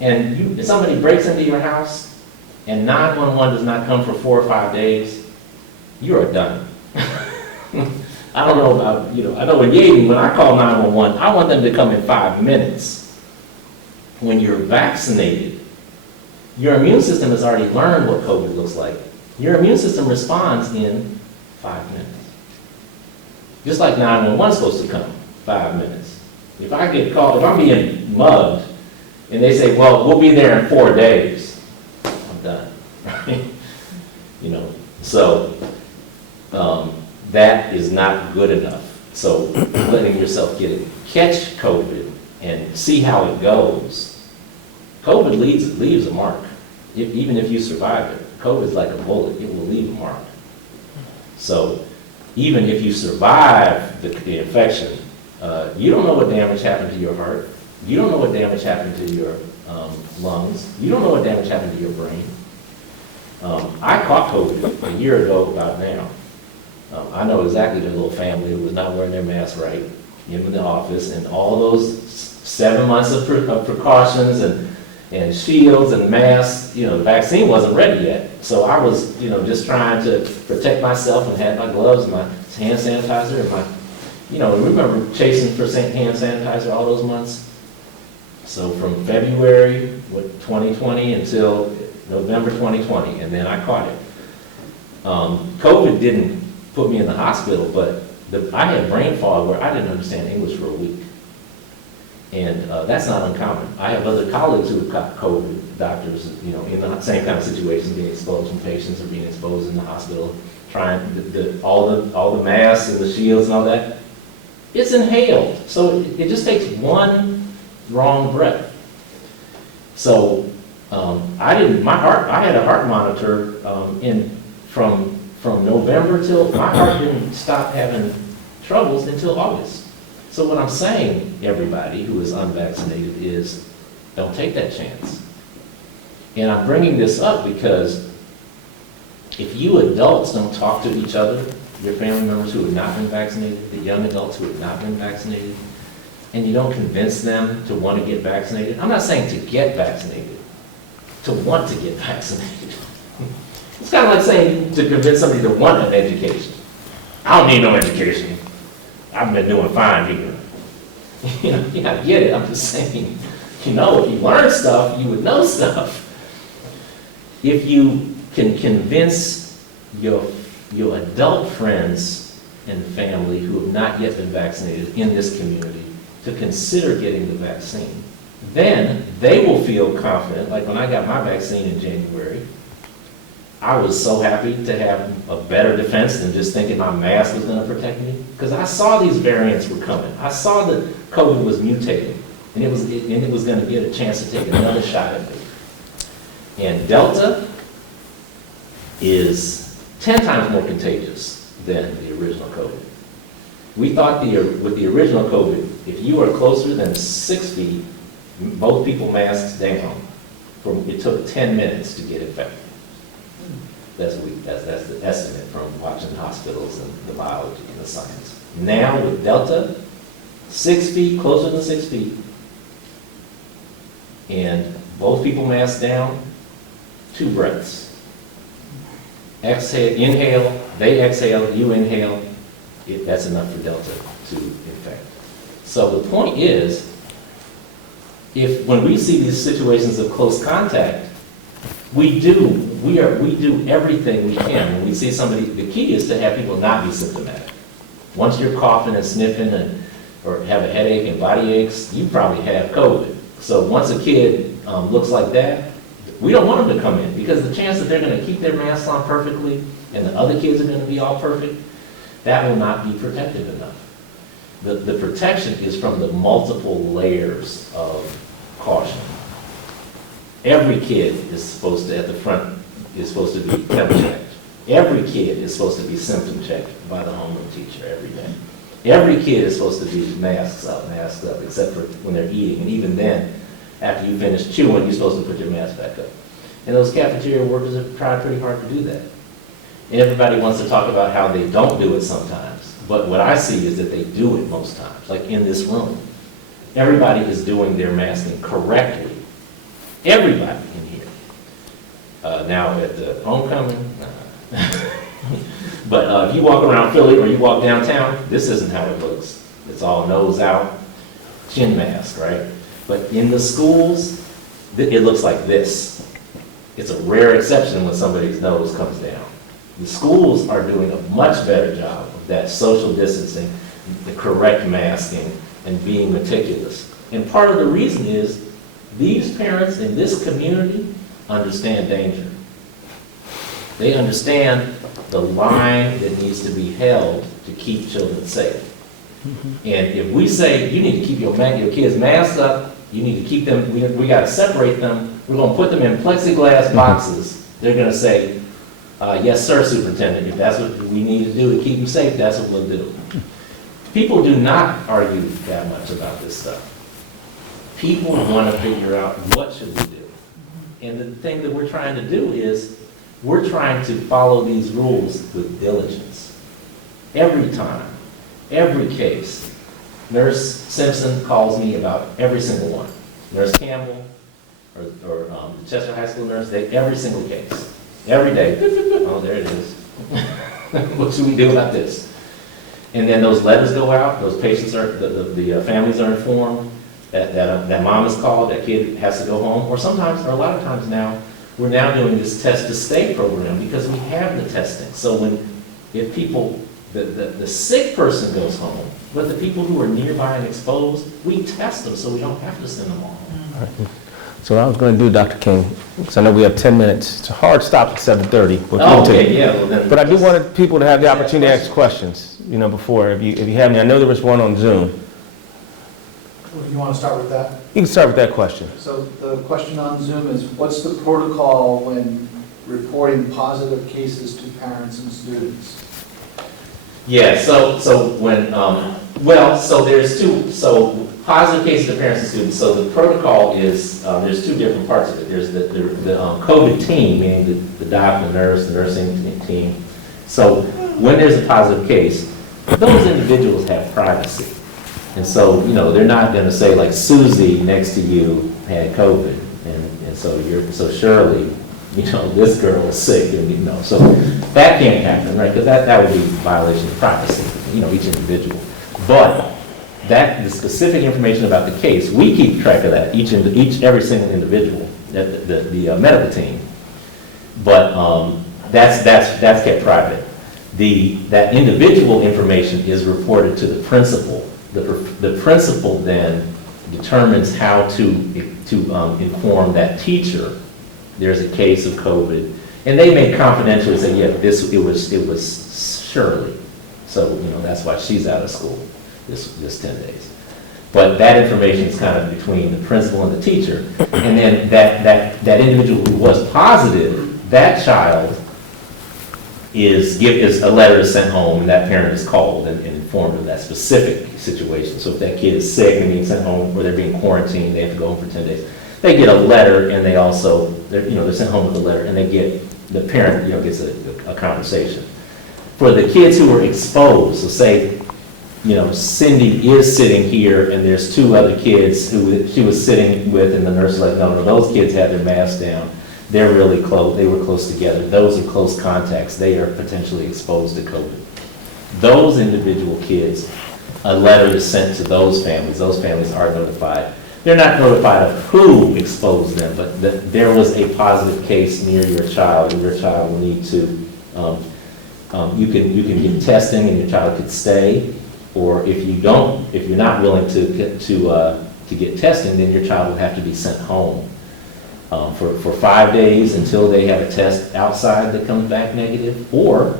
and if somebody breaks into your house and 911 does not come for 4 or 5 days, you are done. I don't know about, I know in Yaden, when I call 911, I want them to come in 5 minutes. When you're vaccinated, your immune system has already learned what COVID looks like. Your immune system responds in 5 minutes. Just like 911 is supposed to come, 5 minutes. If I get called, if I'm being mugged, and they say, well, we'll be there in 4 days, I'm done, right? So that is not good enough. So letting yourself catch COVID and see how it goes. COVID leaves a mark. Even if you survive it, COVID is like a bullet, it will leave a mark. So even if you survive the infection, you don't know what damage happened to your heart. You don't know what damage happened to your lungs. You don't know what damage happened to your brain. I caught COVID a year ago about now. I know exactly the little family who was not wearing their mask right in the office, and all those 7 months of precautions and shields and masks, the vaccine wasn't ready yet. So I was, just trying to protect myself and had my gloves, my hand sanitizer, and my, remember chasing for hand sanitizer all those months? So from February 2020 until November 2020, and then I caught it. COVID didn't put me in the hospital, but I had brain fog where I didn't understand English for a week. And that's not uncommon. I have other colleagues who have got COVID, doctors, in the same kind of situations, being exposed from patients or being exposed in the hospital, trying all the masks and the shields and all that. It's inhaled, so it just takes one wrong breath. So I had a heart monitor from November till my heart didn't stop having troubles until August. So what I'm saying, everybody who is unvaccinated, is don't take that chance. And I'm bringing this up because if you adults don't talk to each other, your family members who have not been vaccinated, the young adults who have not been vaccinated, and you don't convince them to want to get vaccinated, I'm not saying to get vaccinated, to want to get vaccinated. It's kind of like saying to convince somebody to want an education. I don't need no education. I've been doing fine here. I get it. I'm just saying, if you learn stuff, you would know stuff. If you can convince your adult friends and family who have not yet been vaccinated in this community to consider getting the vaccine, then they will feel confident. Like when I got my vaccine in January, I was so happy to have a better defense than just thinking my mask was going to protect me, because I saw these variants were coming. I saw that COVID was mutating, and it was going to get a chance to take another shot at it. And Delta is 10 times more contagious than the original COVID. We thought with the original COVID, if you were closer than 6 feet, both people masked down. It took 10 minutes to get infected. That's the estimate from watching hospitals and the biology and the science. Now with Delta, 6 feet, closer than 6 feet, and both people masked down, 2 breaths. Exhale, inhale, they exhale, you inhale, that's enough for Delta to infect. So the point is, when we see these situations of close contact, we do everything we can. When we see somebody, the key is to have people not be symptomatic. Once you're coughing and sniffing or have a headache and body aches, you probably have COVID. So once a kid looks like that, we don't want them to come in, because the chance that they're going to keep their masks on perfectly and the other kids are going to be all perfect, that will not be protective enough. The protection is from the multiple layers of caution. Every kid is supposed to, at the front, is supposed to be temp checked. Every kid is supposed to be symptom checked by the homeroom teacher every day. Every kid is supposed to be masked up, except for when they're eating. And even then, after you finish chewing, you're supposed to put your mask back up. And those cafeteria workers have tried pretty hard to do that. And everybody wants to talk about how they don't do it sometimes. But what I see is that they do it most times, like in this room. Everybody is doing their masking correctly. Everybody in here. Now at the homecoming, but if you walk around Philly or you walk downtown, this isn't how it looks. It's all nose out, chin mask, right? But in the schools, it looks like this. It's a rare exception when somebody's nose comes down. The schools are doing a much better job of that social distancing, the correct masking, and being meticulous. And part of the reason is these parents in this community understand danger. They understand the line that needs to be held to keep children safe. And if we say, you need to keep your kids masked up, you need to keep them, we got to separate them, we're going to put them in plexiglass boxes, they're going to say, yes, sir, superintendent, if that's what we need to do to keep them safe, that's what we'll do. People do not argue that much about this stuff. People want to figure out what should we do. And the thing that we're trying to do is, we're trying to follow these rules with diligence. Every time, every case. Nurse Simpson calls me about every single one. Nurse Campbell, or the Chester High School nurse, every single case. Every day, oh, there it is. What should we do about this? And then those letters go out, those patients are, the families are informed, that mom is called, that kid has to go home, or sometimes, or a lot of times now, we're now doing this test to stay program because we have the testing. So if people, the sick person goes home, but the people who are nearby and exposed, we test them so we don't have to send them all home. So what I was going to do, Dr. King, because I know we have 10 minutes. It's a hard stop at 7:30. Oh, okay, yeah. Well, then, but I do want people to have the opportunity to ask questions, before. If you have any, I know there was one on Zoom. You want to start with that? You can start with that question. So the question on Zoom is, what's the protocol when reporting positive cases to parents and students? Yeah, so when, so there's so positive cases to parents and students. So the protocol is, there's two different parts of it. There's the COVID team, meaning the doctor, the nurse, the nursing team. So when there's a positive case, those individuals have privacy. And so, they're not going to say, like, Susie next to you had COVID, and so surely, this girl is sick, and so that can't happen, right? Because that would be a violation of privacy, each individual. But the specific information about the case, we keep track of that, every single individual, the medical team. But that's kept private. That individual information is reported to the principal. The principal then determines how to inform that teacher there's a case of COVID, and they may confidentially say, yeah, it was Shirley, so that's why she's out of school this 10 days. But that information is kind of between the principal and the teacher, and then that individual who was positive, that child is a letter is sent home, and that parent is called and informed of that specific situation. So if that kid is sick and being sent home, or they're being quarantined, they have to go home for 10 days. They get a letter, and they also they're sent home with a letter, and the parent gets a conversation. For the kids who are exposed, so say Cindy is sitting here, and there's two other kids who she was sitting with, and the nurse is like, no, those kids had their masks down. They're really close. They were close together. Those are close contacts. They are potentially exposed to COVID. Those individual kids, a letter is sent to those families. Those families are notified. They're not notified of who exposed them, but that there was a positive case near your child, and your child will need to. You can get testing, and your child could stay, or if you're not willing to get testing, then your child will have to be sent home. For 5 days until they have a test outside that comes back negative, or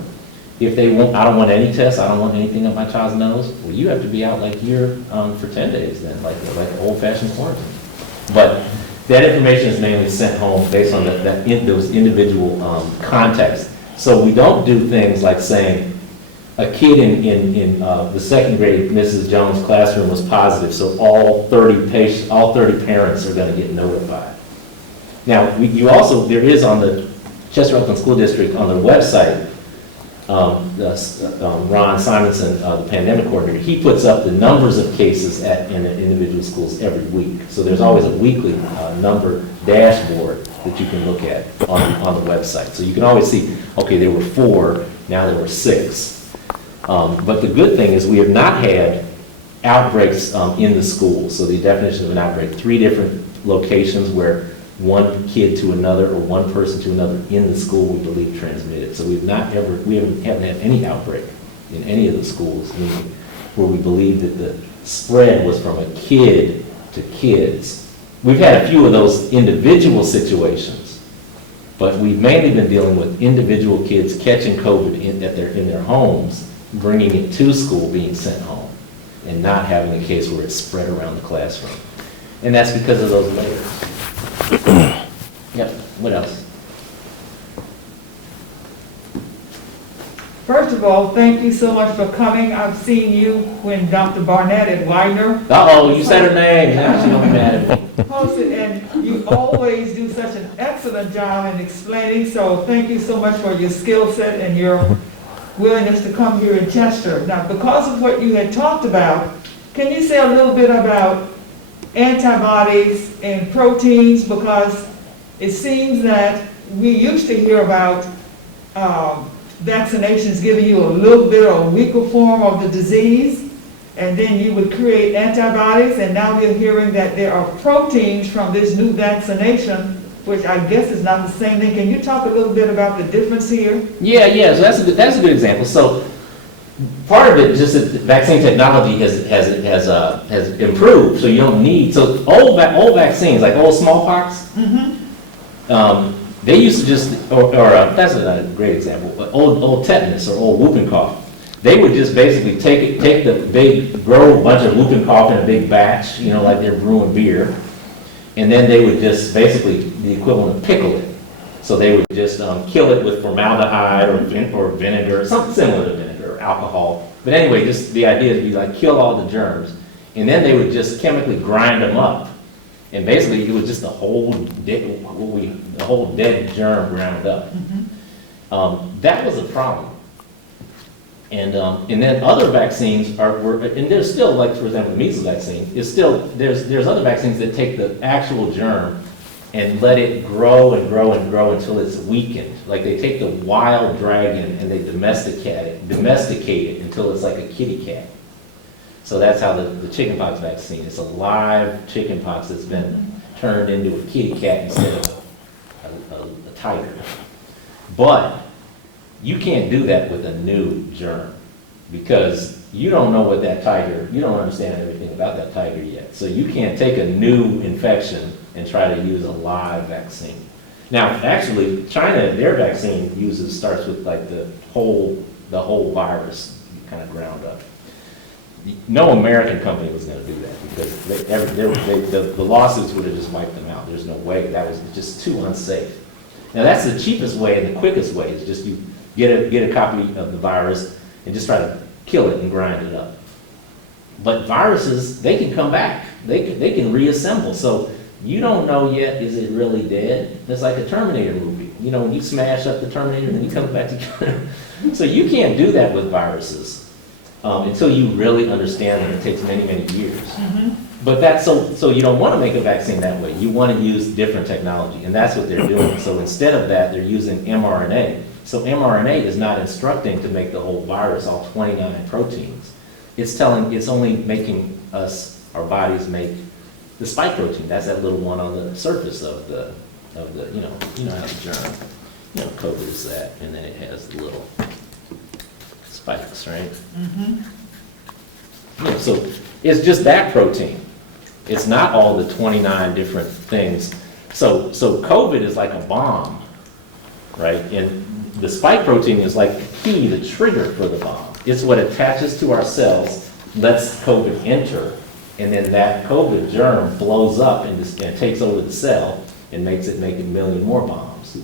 if they won't, I don't want any tests, I don't want anything up my child's nose, well, you have to be out like you're for 10 days then, like old-fashioned quarantine. But that information is mainly sent home based on those individual contexts. So we don't do things like saying, a kid in the second grade, Mrs. Jones' classroom was positive, so all 30 parents are going to get notified. Now, there is on the Chester Upland School District, on their website, Ron Simonson, the pandemic coordinator, he puts up the numbers of cases in the individual schools every week. So there's always a weekly number dashboard that you can look at on the website. So you can always see, okay, there were 4, now there were 6. But the good thing is we have not had outbreaks in the schools. So the definition of an outbreak, 3 different locations where one kid to another or one person to another in the school we believe transmitted. So we haven't had any outbreak in any of the schools, meaning where we believe that the spread was from a kid to kids. We've had a few of those individual situations, but we've mainly been dealing with individual kids catching COVID in their homes, bringing it to school, being sent home, and not having a case where it's spread around the classroom. And that's because of those layers. Yep, what else? First of all, thank you so much for coming. I've seen you when Dr. Barnett at Widener Uh-oh, you said her name, now she's gonna be mad at me. posted, and you always do such an excellent job in explaining, so thank you so much for your skill set and your willingness to come here in Chester. Now, because of what you had talked about, can you say a little bit about antibodies and proteins? Because it seems that we used to hear about vaccinations giving you a little bit or a weaker form of the disease, and then you would create antibodies, and now we're hearing that there are proteins from this new vaccination, which I guess is not the same thing. Can you talk a little bit about the difference here? Yeah, so that's a good example. So part of it, just that vaccine technology has improved, so you don't need, so old vaccines, like old smallpox, they used to just, that's not a great example, but old tetanus or old whooping cough, they would just basically grow a bunch of whooping cough in a big batch, like they're brewing beer, and then they would just basically, the equivalent of pickle it. So they would just kill it with formaldehyde or vinegar, something similar to vinegar, or alcohol. But anyway, just the idea is you like kill all the germs, and then they would just chemically grind them up. And basically, it was just the whole dead germ ground up. That was a problem. And then other vaccines and there's still, like for example, the measles vaccine, there's other vaccines that take the actual germ and let it grow and grow and grow until it's weakened. Like they take the wild dragon and they domesticate it until it's like a kitty cat. So that's how the chickenpox vaccine, it's a live chickenpox that's been turned into a kitty cat instead of a tiger. But you can't do that with a new germ because you don't know what that tiger, you don't understand everything about that tiger yet. So you can't take a new infection and try to use a live vaccine. Now, actually, China, their vaccine starts with like the whole virus kind of ground up. No American company was going to do that because the lawsuits would have just wiped them out. There's no way. That was just too unsafe. Now, that's the cheapest way and the quickest way is just you get a copy of the virus and just try to kill it and grind it up. But viruses, they can come back. They can reassemble. So you don't know yet, is it really dead? It's like a Terminator movie. When you smash up the Terminator and then he comes back together. So you can't do that with viruses. Until you really understand them. It takes many, many years. But that's so you don't want to make a vaccine that way. You want to use different technology, and that's what they're doing. So instead of that, they're using mRNA. So mRNA is not instructing to make the whole virus, all 29 proteins. It's only making our bodies make the spike protein. That's that little one on the surface of the how the germ, COVID is that, and then it has the little spikes, right? Yeah, so it's just that protein. It's not all the 29 different things. So COVID is like a bomb, right? And the spike protein is like the key, the trigger for the bomb. It's what attaches to our cells, lets COVID enter, and then that COVID germ blows up and takes over the cell and makes it make a million more bombs.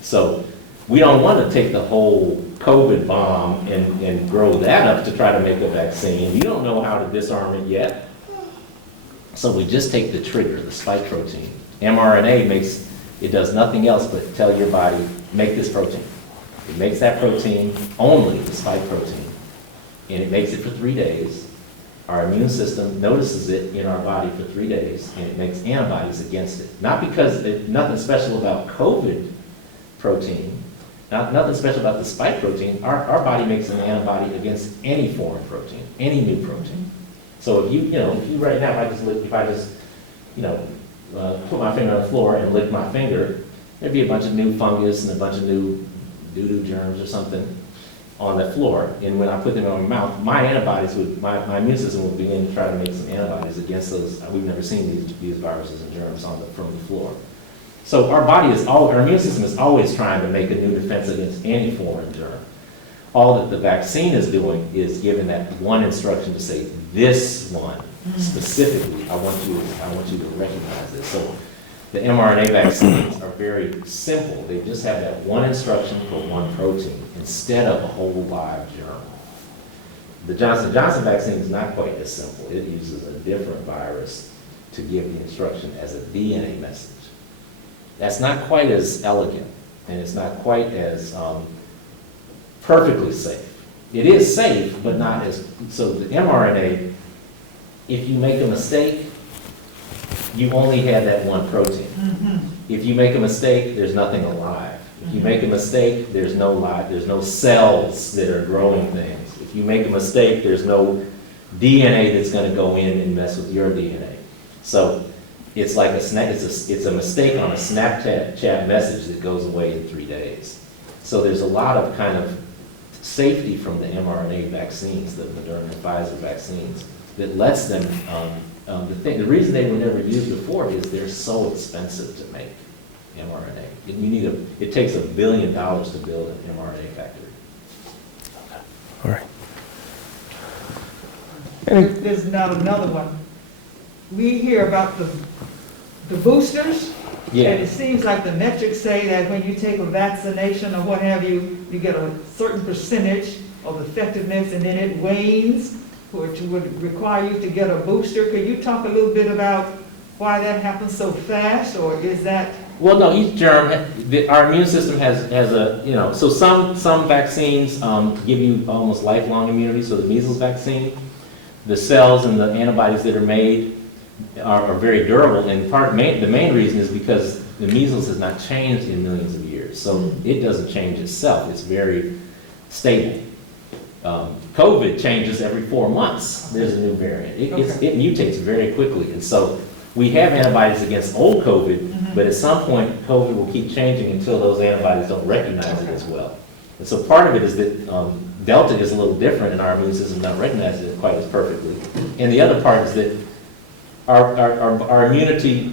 So we don't want to take the whole COVID bomb and grow that up to try to make a vaccine. You don't know how to disarm it yet. So we just take the trigger, the spike protein. mRNA it does nothing else but tell your body, make this protein. It makes that protein, only the spike protein, and it makes it for 3 days. Our immune system notices it in our body for 3 days, and it makes antibodies against it. Not because nothing special about COVID protein, nothing special about the spike protein. Our body makes an antibody against any foreign protein, any new protein. So if you right now, if I just put my finger on the floor and lick my finger, there'd be a bunch of new fungus and a bunch of new doo-doo germs or something on the floor. And when I put them in my mouth, my immune system would begin to try to make some antibodies against those. We've never seen these viruses and germs from the floor. So our immune system is always trying to make a new defense against any foreign germ. All that the vaccine is doing is giving that one instruction to say, this one specifically, I want you to recognize this. So the mRNA vaccines are very simple. They just have that one instruction for one protein instead of a whole live germ. The Johnson & Johnson vaccine is not quite as simple. It uses a different virus to give the instruction as a DNA message. That's not quite as elegant, and it's not quite as perfectly safe. It is safe, but not as, so the mRNA, if you make a mistake, you only have that one protein. If you make a mistake, there's nothing alive. If you make a mistake, there's no cells that are growing things. If you make a mistake, there's no DNA that's going to go in and mess with your DNA. So it's like it's a mistake on a Snapchat message that goes away in 3 days. So there's a lot of kind of safety from the mRNA vaccines, the Moderna and Pfizer vaccines, that lets them, the reason they were never used before is they're so expensive to make mRNA. It takes $1 billion to build an mRNA factory. All right. There's now another one. We hear about the boosters. Yeah. And it seems like the metrics say that when you take a vaccination or what have you, you get a certain percentage of effectiveness and then it wanes, which would require you to get a booster. Could you talk a little bit about why that happens so fast, or is that? Well, no, each germ, our immune system has a, so some vaccines give you almost lifelong immunity. So the measles vaccine, the cells and the antibodies that are made are very durable, and the main reason is because the measles has not changed in millions of years, so it doesn't change itself. It's very stable. COVID changes every 4 months. There's a new variant. It mutates very quickly, and so we have antibodies against old COVID, but at some point COVID will keep changing until those antibodies don't recognize it as well. And so part of it is that Delta is a little different, and our immune system not recognizing it quite as perfectly. And the other part is that our immunity,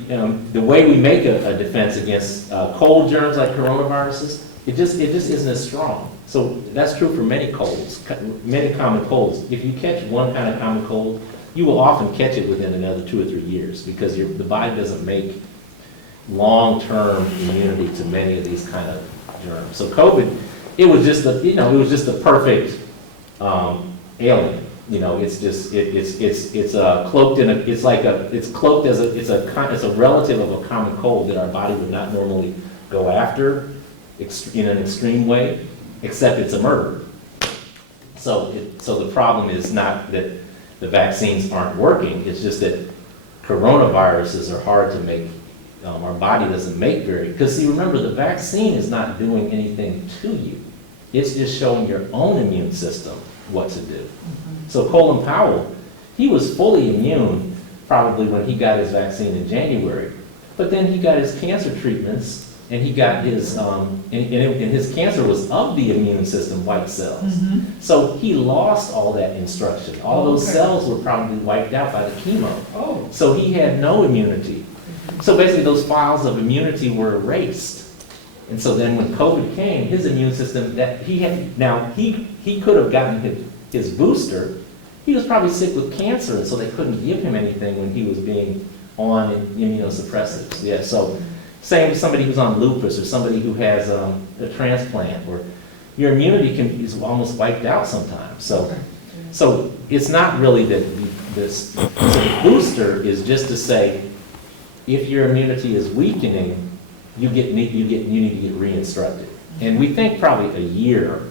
the way we make a defense against cold germs like coronaviruses, it just isn't as strong. So that's true for many colds, many common colds. If you catch one kind of common cold, you will often catch it within another 2 or 3 years because the body doesn't make long-term immunity to many of these kind of germs. So COVID, it was just the perfect alien. It's cloaked in it's cloaked as a relative of a common cold that our body would not normally go after in an extreme way, except it's a murderer. So the problem is not that the vaccines aren't working, it's just that coronaviruses are hard to make. Our body doesn't make because see, remember, the vaccine is not doing anything to you. It's just showing your own immune system what to do. So Colin Powell, he was fully immune probably when he got his vaccine in January, but then he got his cancer treatments, and he got his, and his cancer was of the immune system, white cells. So he lost all that instruction. All those cells were probably wiped out by the chemo. So he had no immunity. So basically those files of immunity were erased. And so then when COVID came, his immune system, he could have gotten his booster, he was probably sick with cancer, and so they couldn't give him anything when he was being on immunosuppressives. Yeah, so same with somebody who's on lupus or somebody who has a transplant, or your immunity is almost wiped out sometimes. So it's not really that this so the booster is just to say, if your immunity is weakening, you need to get re-instructed. And we think probably a year.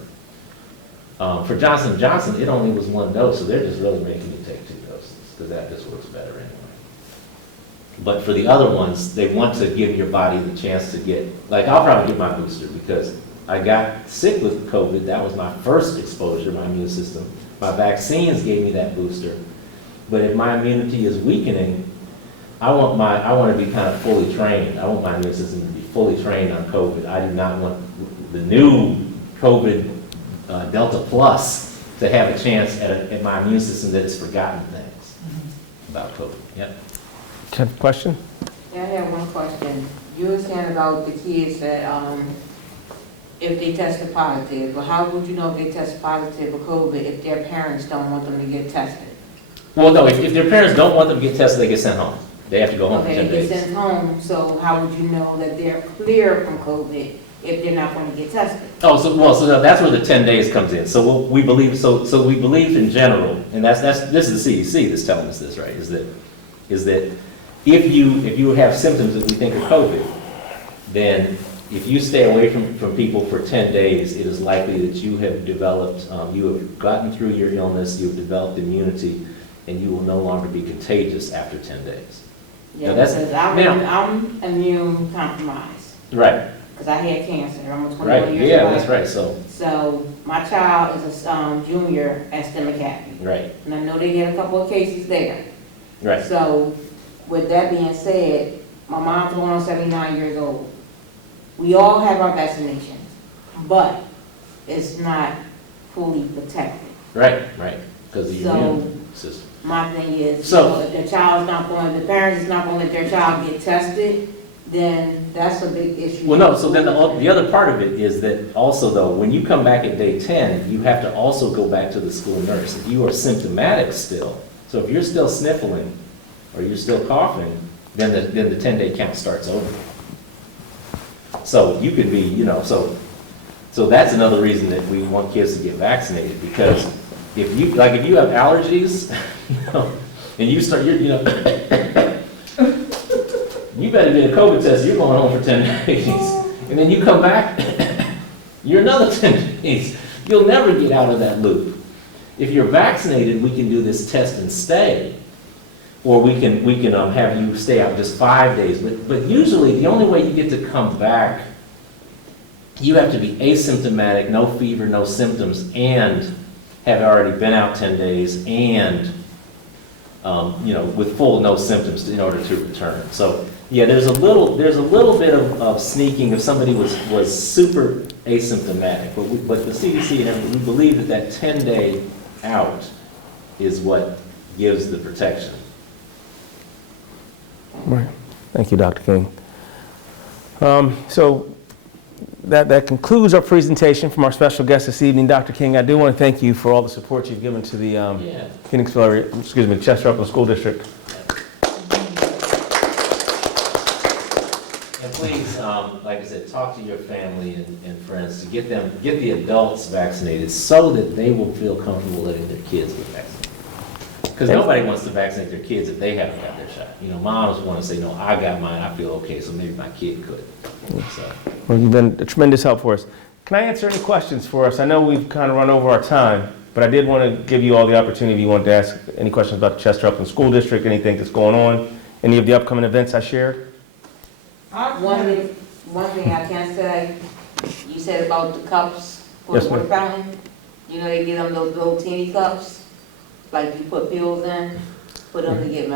For Johnson & Johnson, it only was 1 dose, so they're just really making you take 2 doses, because that just works better anyway. But for the other ones, they want to give your body the chance to get, like I'll probably get my booster because I got sick with COVID. That was my first exposure, my immune system. My vaccines gave me that booster. But if my immunity is weakening, I want to be kind of fully trained. I want my immune system to be fully trained on COVID. I do not want the new COVID Delta Plus to have a chance at my immune system that has forgotten things about COVID. Yep. Have a question? Yeah, I have one question. You were saying about the kids that, if they tested positive, but how would you know if they tested positive for COVID if their parents don't want them to get tested? Well, no, if their parents don't want them to get tested, they get sent home. They have to go home for 10 Okay, they days. get sent home, so how would you know that they're clear from COVID if they're not going to get tested? Oh, so that's where the 10 days comes in. So we believe in general, and this is the CDC that's telling us this, right? Is that if you have symptoms that we think are COVID, then if you stay away from people for 10 days, it is likely that you have developed, you have gotten through your illness, you have developed immunity, and you will no longer be contagious after 10 days. Yeah, that's- because I'm immune compromised, Right, because I had cancer. I'm a 21 right, years yeah, old. that's right, So my child is a junior at STEM Academy, right, and I know they get a couple of cases there. right. So, with that being said, my mom's going on 79 years old. We all have our vaccinations, but it's not fully protected. Right, because of your So- immune system. My thing is, So- if the parents is not going to let their child get tested, then that's a big issue. Well, no, so then the other part of it is that also though, when you come back at day 10, you have to also go back to the school nurse. If you are symptomatic still, so if you're still sniffling or you're still coughing, then the 10-day count starts over. So you could be, so that's another reason that we want kids to get vaccinated, because if you have allergies, and you start, you better get a COVID test, you're going home for 10 days. And then you come back, you're another 10 days. You'll never get out of that loop. If you're vaccinated, we can do this test and stay. Or we can have you stay out just 5 days. But usually, the only way you get to come back, you have to be asymptomatic, no fever, no symptoms, and have already been out 10 days, and with full no symptoms in order to return. So yeah, there's a little bit of sneaking if somebody was super asymptomatic. But the CDC and everything, we believe that 10-day out is what gives the protection. Right. Thank you, Dr. King. So that concludes our presentation from our special guest this evening, Dr. King. I do want to thank you for all the support you've given to the Chester Upland School District. And please, like I said, talk to your family and friends to get the adults vaccinated so that they will feel comfortable letting their kids get vaccinated. Because nobody wants to vaccinate their kids if they haven't got their shot. Moms want to say, no, I got mine, I feel okay, so maybe my kid could. So. Well, you've been a tremendous help for us. Can I answer any questions for us? I know we've kind of run over our time, but I did want to give you all the opportunity if you wanted to ask any questions about the Chester Upland School District, anything that's going on, any of the upcoming events I shared. One thing I can say, you said about the cups for Yes, the water ma'am. fountain. They give them those little teeny cups, like you put pills in, for them to get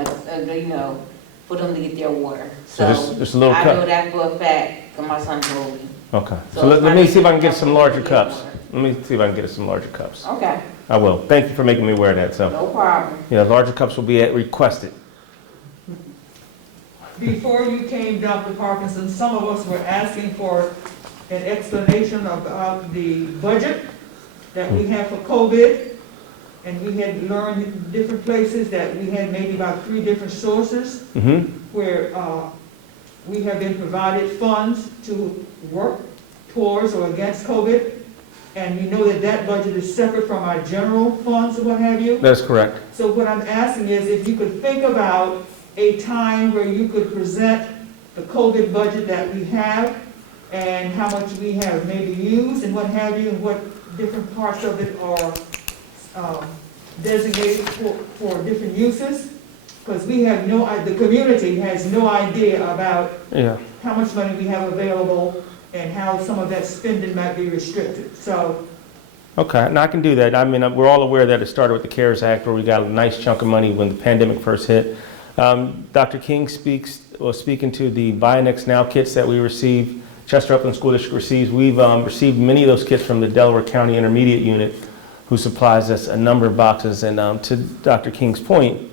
for them to get their water. So just a little I know cup. that for a fact, because my son told me. Okay. So So let me see if I can get some larger get cups. water. Let me see if I can get us some larger cups. Okay, I will. Thank you for making me aware of that. So, no problem. larger cups will be requested. Before you came, Dr. Parkinson, some of us were asking for an explanation about the budget that we have for COVID. and we had learned different places that we had maybe about 3 different sources where we have been provided funds to work towards or against COVID. And you know that that budget is separate from our general funds or what have you. That's correct. So what I'm asking is if you could think about a time where you could present the COVID budget that we have and how much we have maybe used and what have you, and what different parts of it are designated for different uses. Because we have the community has no idea about how much money we have available and how some of that spending might be restricted. So. Okay, now I can do that. I mean, we're all aware that it started with the CARES Act, where we got a nice chunk of money when the pandemic first hit. Dr. King was speaking to the Buy Next Now kits that we received, Chester Upland School District receives. We've received many of those kits from the Delaware County Intermediate Unit, who supplies us a number of boxes. And to Dr. King's point,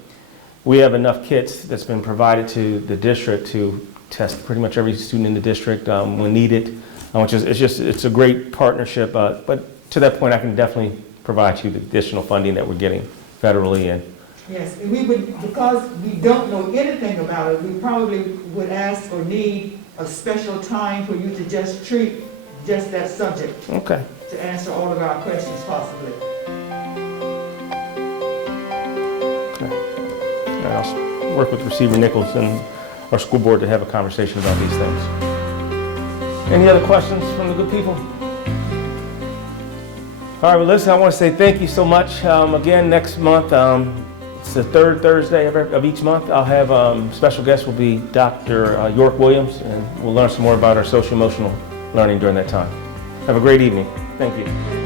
we have enough kits that's been provided to the district to test pretty much every student in the district when needed, which is it's a great partnership. But to that point, I can definitely provide you the additional funding that we're getting federally. And yes, and we would, because we don't know anything about it, we probably would ask or need a special time for you to just treat just that subject. Okay. To answer all of our questions possibly. Okay. And I'll work with Receiver Nichols and our school board to have a conversation about these things. Any other questions from the good people? All right, well, listen, I want to say thank you so much. Again, next month, it's the 3rd Thursday of each month. I'll have special guest will be Dr. York Williams, and we'll learn some more about our social emotional learning during that time. Have a great evening. Thank you.